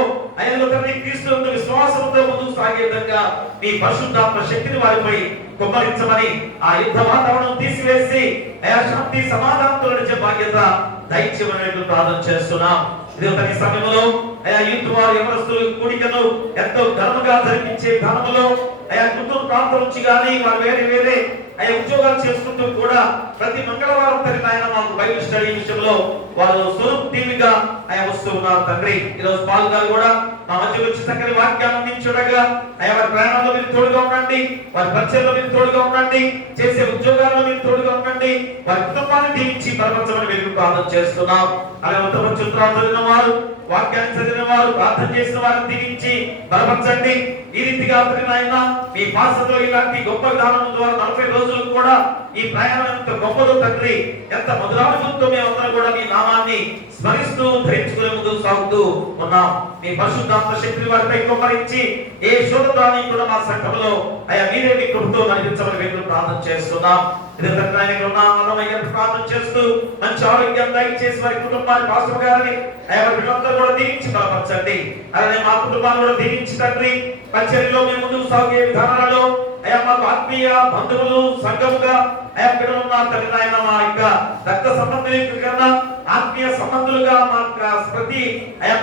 తండ్రి క్రీస్తు విశ్వాసంతో ముందుకు సాగే విధంగా మీ పరిశుద్ధాత్మ శక్తిని వారిపై కుమ్మరించమని ఆ యుద్ధ వాతావరణం తీసివేసి శాంతి సమాధానంతో నడిచే బాధ్యత దయచేయమని ప్రార్థన చేస్తున్నాం. ఈ సమయంలో యూత్ వారు ఎవరస్తులు కూడికను ఎంతో ఘనముగా జరిపించే ఘనములో గుంటూరు ప్రాంతం నుంచి కానీ వారు వేరే వేరే ఉద్యోగాలు చేసుకుంటూ కూడా ప్రతి మంగళవారం తల్లి ఆయన మాకు బైబిల్ స్టడీ విషయంలో వారు స్వరూప్ టీవీగా వస్తూ ఉన్నారు తండ్రి. ఈరోజు పాల్ గారు కూడా మా మధ్య వచ్చి చక్కని వాక్యాన్ని అందించుడగా వారి ప్రయాణంలో మీరు తోడుగా ఉండండి, వారి పరిచయంలో మీరు తోడుగా ఉండండి, చేసే ఉద్యోగాల్లో మీరు తోడుగా ఉండండి, వారి కుటుంబాన్ని దీవించి బలపరచమని మీరు ప్రార్థన చేస్తున్నాం. అలాగే ఉత్తమ చిత్రాలు చదివిన వారు, వాక్యాన్ని చదివిన వారు, ప్రార్థన చేసిన వారిని దీవించి బలపరచండి. ఈ రీతిగా ఆయన మీ భాషలో ఇలాంటి గొప్ప విధానం ద్వారా 40 రోజులు కూడా ఈ ప్రయాణం ఎంత గొప్పదో తండ్రి, ఎంత మధురానుభూతితో మేమందరం కూడా మీ నామాన్ని స్మరిస్తూ ధరించుకునే ముందుకు సాగుతూ ఉన్నాం. మీ పరిశుద్ధాత్మ శక్తిని వారిపై కుమ్మరించి ఏ శోధనాన్ని కూడా మా సంఘంలో మీరే మీ కృపతో నడిపించమని మేము ప్రార్థన చేస్తున్నాం. ప్రార్థన చేస్తూ మంచి ఆరోగ్యం దయచేసి వారి కుటుంబాన్ని, పాస్టర్ గారిని వీళ్ళందరూ కూడా దీవించి బలపరచండి. అలాగే మా కుటుంబాన్ని కూడా దీవించి తండ్రి పరిచర్యలో మేము ముందుకు సాగే విధానాలలో మాకు ఆత్మీయ బంధువులు సంఘముగా పిల్లలు ఉన్నారు తండ్రి. ఆయన మా యొక్క రక్త సంబంధుల కన్నా ఆత్మీయ సంబంధులుగా మా ప్రతి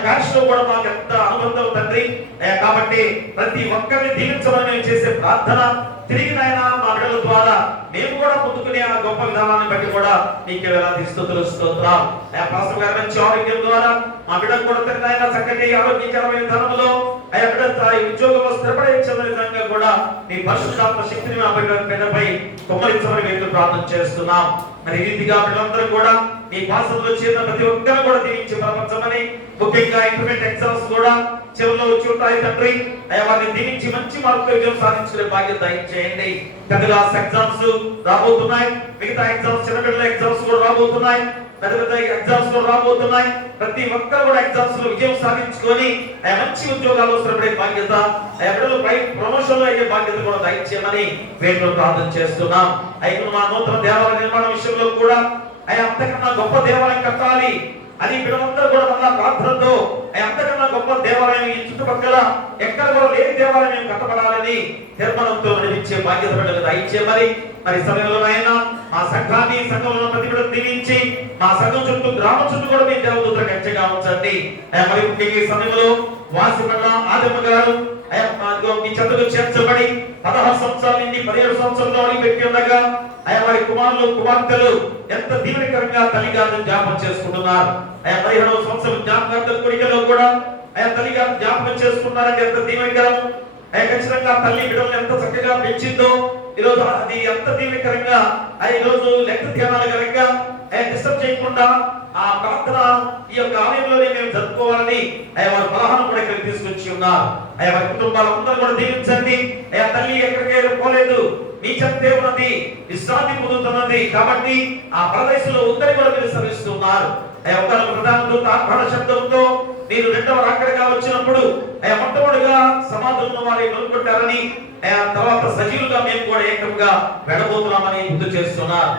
బ్యాచ్ లో కూడా మాకు ఎంత అనుబంధం తండ్రి. కాబట్టి ప్రతి ఒక్కరిని దీవించమని మేము చేసే ప్రార్థన తిరిగి నాయన మా బిడ్డల ద్వారా మేము కూడా పొందుకునే ఆ గొప్ప విధానాన్ని బట్టి కూడా నీకు వేలాది స్తుతులు స్తోత్రం. పాస్టర్ గారి మంచి ఆరోగ్యం ద్వారా మా బిడ్డకు కూడా తండ్రి ఆయన చక్కటి ఆరోగ్యకరమైన విధానంలో బిడ్డ ఉద్యోగంలో స్థిరపడే విధంగా కూడా నీ పరిశుద్ధాత్మ శక్తిని మా బిడ్డపై కుమ్మరించమని మేము ప్రార్థన చేస్తున్నాం. మరి ఈ రీతిగా బిడ్డలందరూ కూడా ఈ భాషలో చేరిన ప్రతి ఒక్కరు కూడా దీవించి బలపరచమని, ముఖ్యంగా ఇంటర్మీడియట్ ఎగ్జామ్స్ కూడా చివరిలో వచ్చి ఉంటాయి తండ్రి. వారిని దీవించి మంచి మార్కులు విజయం సాధించుకునే బాధ్యత దయచేయండి. పెద్ద క్లాస్ ఎగ్జామ్స్ రాబోతున్నాయి, మిగతా ఎగ్జామ్స్ చిన్న బిడ్డల ఎగ్జామ్స్ కూడా రాబోతున్నాయి, పెద్ద పెద్ద ఎగ్జామ్స్ కూడా రాబోతున్నాయి. ప్రతి ఒక్కరు కూడా ఎగ్జామ్స్ లో విజయం సాధించుకొని మంచి ఉద్యోగాలు స్థిరపడే బాధ్యత, బిడ్డలు పై ప్రమోషన్ లో అయ్యే బాధ్యత కూడా దయచేయమని మేము ప్రార్థన చేస్తున్నాం. అయితే మా నూతన దేవాలయ నిర్మాణ విషయంలో కూడా అంతకన్నా గొప్ప దేవాలయం కట్టాలి అని బిడ్డలందరూ కూడా మన ప్రార్థనతో అంతకన్నా గొప్ప దేవాలయం ఈ చుట్టుపక్కల ఎక్కడ కూడా లేని దేవాలయం కట్టబడాలని నిర్మాణంతో నడిపించే బాధ్యత బిడ్డలు దయచేయమని, మరి సమయంలో ఆయన మా సంఘాన్ని, సంఘంలో ప్రతి బిడ్డను దీవించి మా సంఘం చుట్టూ, గ్రామం చుట్టూ కూడా మీ దేవదూతలకు హెచ్చగా ఉంచండి. మరి ఈ సమయంలో వాసిపల్ల ఆదిమ గారు మీ చెంతకు చేర్చబడి 16 సంవత్సరాల నుండి 17 సంవత్సరాల్లో అడుగుపెట్టి ఉండగా వారి కుమారులు, కుమార్తెలు ఎంత దీవెనకరంగా తల్లిగారిని జ్ఞాపకం చేసుకుంటున్నారు. 15వ సంవత్సరం జ్ఞాపకార్థ కోరికలో కూడా తల్లిగారిని జ్ఞాపకం చేసుకున్నారంటే ఎంత దీవెనకరం. ఖచ్చితంగా తల్లి బిడ్డలను ఎంత చక్కగా పెంచిందో ఈరోజు అది ఎంత దీవెనకరంగా ఈరోజు లెక్క ధ్యానాలు కనుక డిస్టర్బ్ చేయకుండా ఆ ప్రార్థన ఈ యొక్క ఆలయంలోనే మేము జరుపుకోవాలని వారి బలహాన్ని కూడా ఇక్కడ తీసుకొచ్చి ఉన్నారు. వారి కుటుంబాలందరూ కూడా దీవించండి. తల్లి ఎక్కడికైనా పోలేదు, మీ చెప్తే ఉన్నది, విశ్రాంతి పొందుతున్నది. కాబట్టి ఆ ప్రదేశంలో ఉందని కూడా మీరు శ్రమిస్తున్నారు. ఒక ప్రధాన దూత ఆహ్వాన శబ్దంతో మీరు రెండవ రాకడగా వచ్చినప్పుడు మొట్టమొదటిగా సమాధులను వారిని కొనుక్కుంటారని, తర్వాత సజీవులుగా మేము కూడా ఏకంగా వెళ్ళబోతున్నామని గుర్తు చేస్తున్నారు.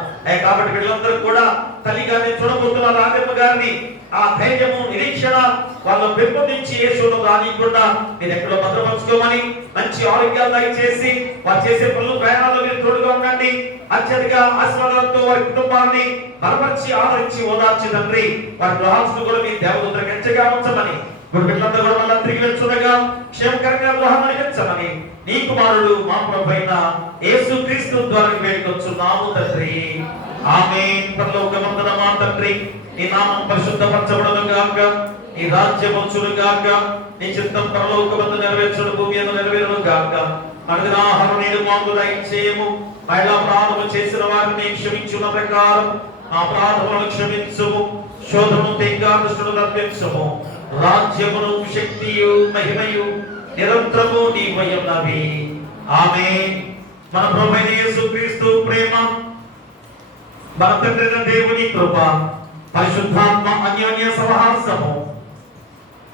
కాబట్టి వీళ్ళందరూ కూడా తల్లి గారిని చూడబోతున్నారు, ఆదిమ్మ గారిని. ఆ ధైర్యము, నిరీక్షణ వాళ్ళు పెంపొందించి యేసును రానికుండా మీరు ఎక్కడో భద్రపరచుకోమని, మంచి ఆరోగ్యాలు దయచేసి వారు చేసే పనులు, ప్రయాణాల్లో మీరు తోడుగా ఉండండి. అత్యధిక ఆశీర్వాదాలతో వారి కుటుంబాన్ని బలపరిచి, ఆదరించి, ఓదార్చి తండ్రి వారి గృహాలను కూడా మీ దేవదూతలకు హెచ్చగా ఉంచమని ఇప్పుడు బిడ్డలంతా కూడా మళ్ళీ తిరిగి వెళ్తుండగా క్షేమకరంగా గృహాన్ని అనిపించమని నీ కుమారుడు మా ప్రభువైన యేసుక్రీస్తు ద్వారా వేడుకొచ్చున్నాము తండ్రి. ఆమేన్. పరలోకమందున మా తండ్రి, నీ నామం పరిశుద్ధపరచబడును గాక, నీ రాజ్యం వచ్చును గాక, నీ చిత్తం పరలోకమందు నెరవేర్చును భూమి యందు నెరవేరును గాక. అనుదిన ఆహారం నేడు మాకు దయచేయము. మహిళా అపరాధము చేసిన వారిని క్షమించున్న ప్రకారం మా అపరాధములను క్షమించుము. శోధము తెగ దుష్టుడు తప్పించుము. రాజ్యమును శక్తియు మహిమయు నిరంతరము నీవై ఉన్నవి. ఆమేన్. మన ప్రభువైన యేసుక్రీస్తు ప్రేమ, మన తండ్రి దేవుని కృప, పరిశుద్ధాత్మ అన్యోన్య సహవాసము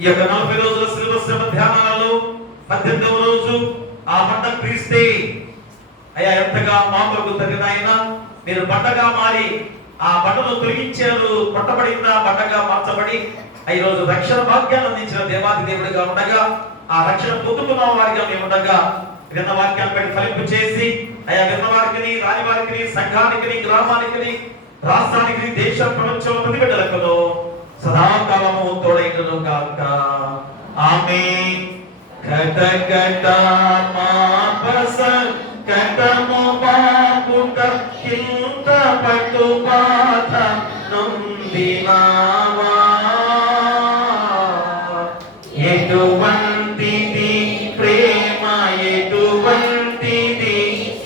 ఈ యొక్క 40 రోజుల శిలువ శ్రమ ధ్యానాలలో 18వ రోజు ఆ పంట క్రీస్తే అయ్యా ఎంతగా మా కొరకు తగిన ఆయన మీరు బండగా మారి ఆ బండను తొలగించారు. కొట్టబడిన బండగా మార్చబడి ఈ రోజు రక్షణ భాగ్యాన్ని అందించిన దేవాది దేవుడిగా ఉండగా ఆ రక్షణ పొందుకున్న వారిగా మేము ఉండగా విన్న వాక్యాన్ని బట్టి ఫలింపు చేసి అయ్యా విన్న వారికి, రాని వారికి, సంఘానికి, గ్రామానికి, రాష్ట్రానికి, దేశ ప్రపంచంలో ప్రతి బిడ్డలకు సదాకాలము తోడైనను గాక. ఆమేన్. కట కట మా పస కటము బాపుట కింత పట్టు బాధ నొందినావా. ఎటువంటిది ప్రేమ, ఎటువంటిది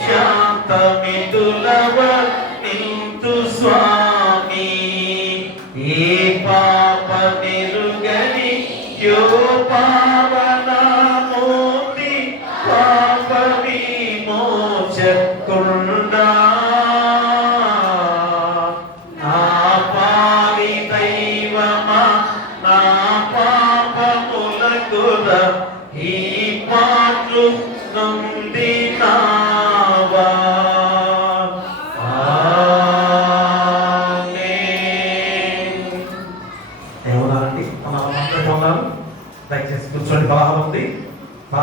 శాంతమిదులవ నింతు స్వామి. ఏ పాప మెరుగని యో పావనమూర్తి పాప విమోచకుండా. నా పావి దైవమా, నా పాపములకుర ఈ పాటలు నొందినావా. దయచేసి కూర్చోండి, బాగా ఉంది.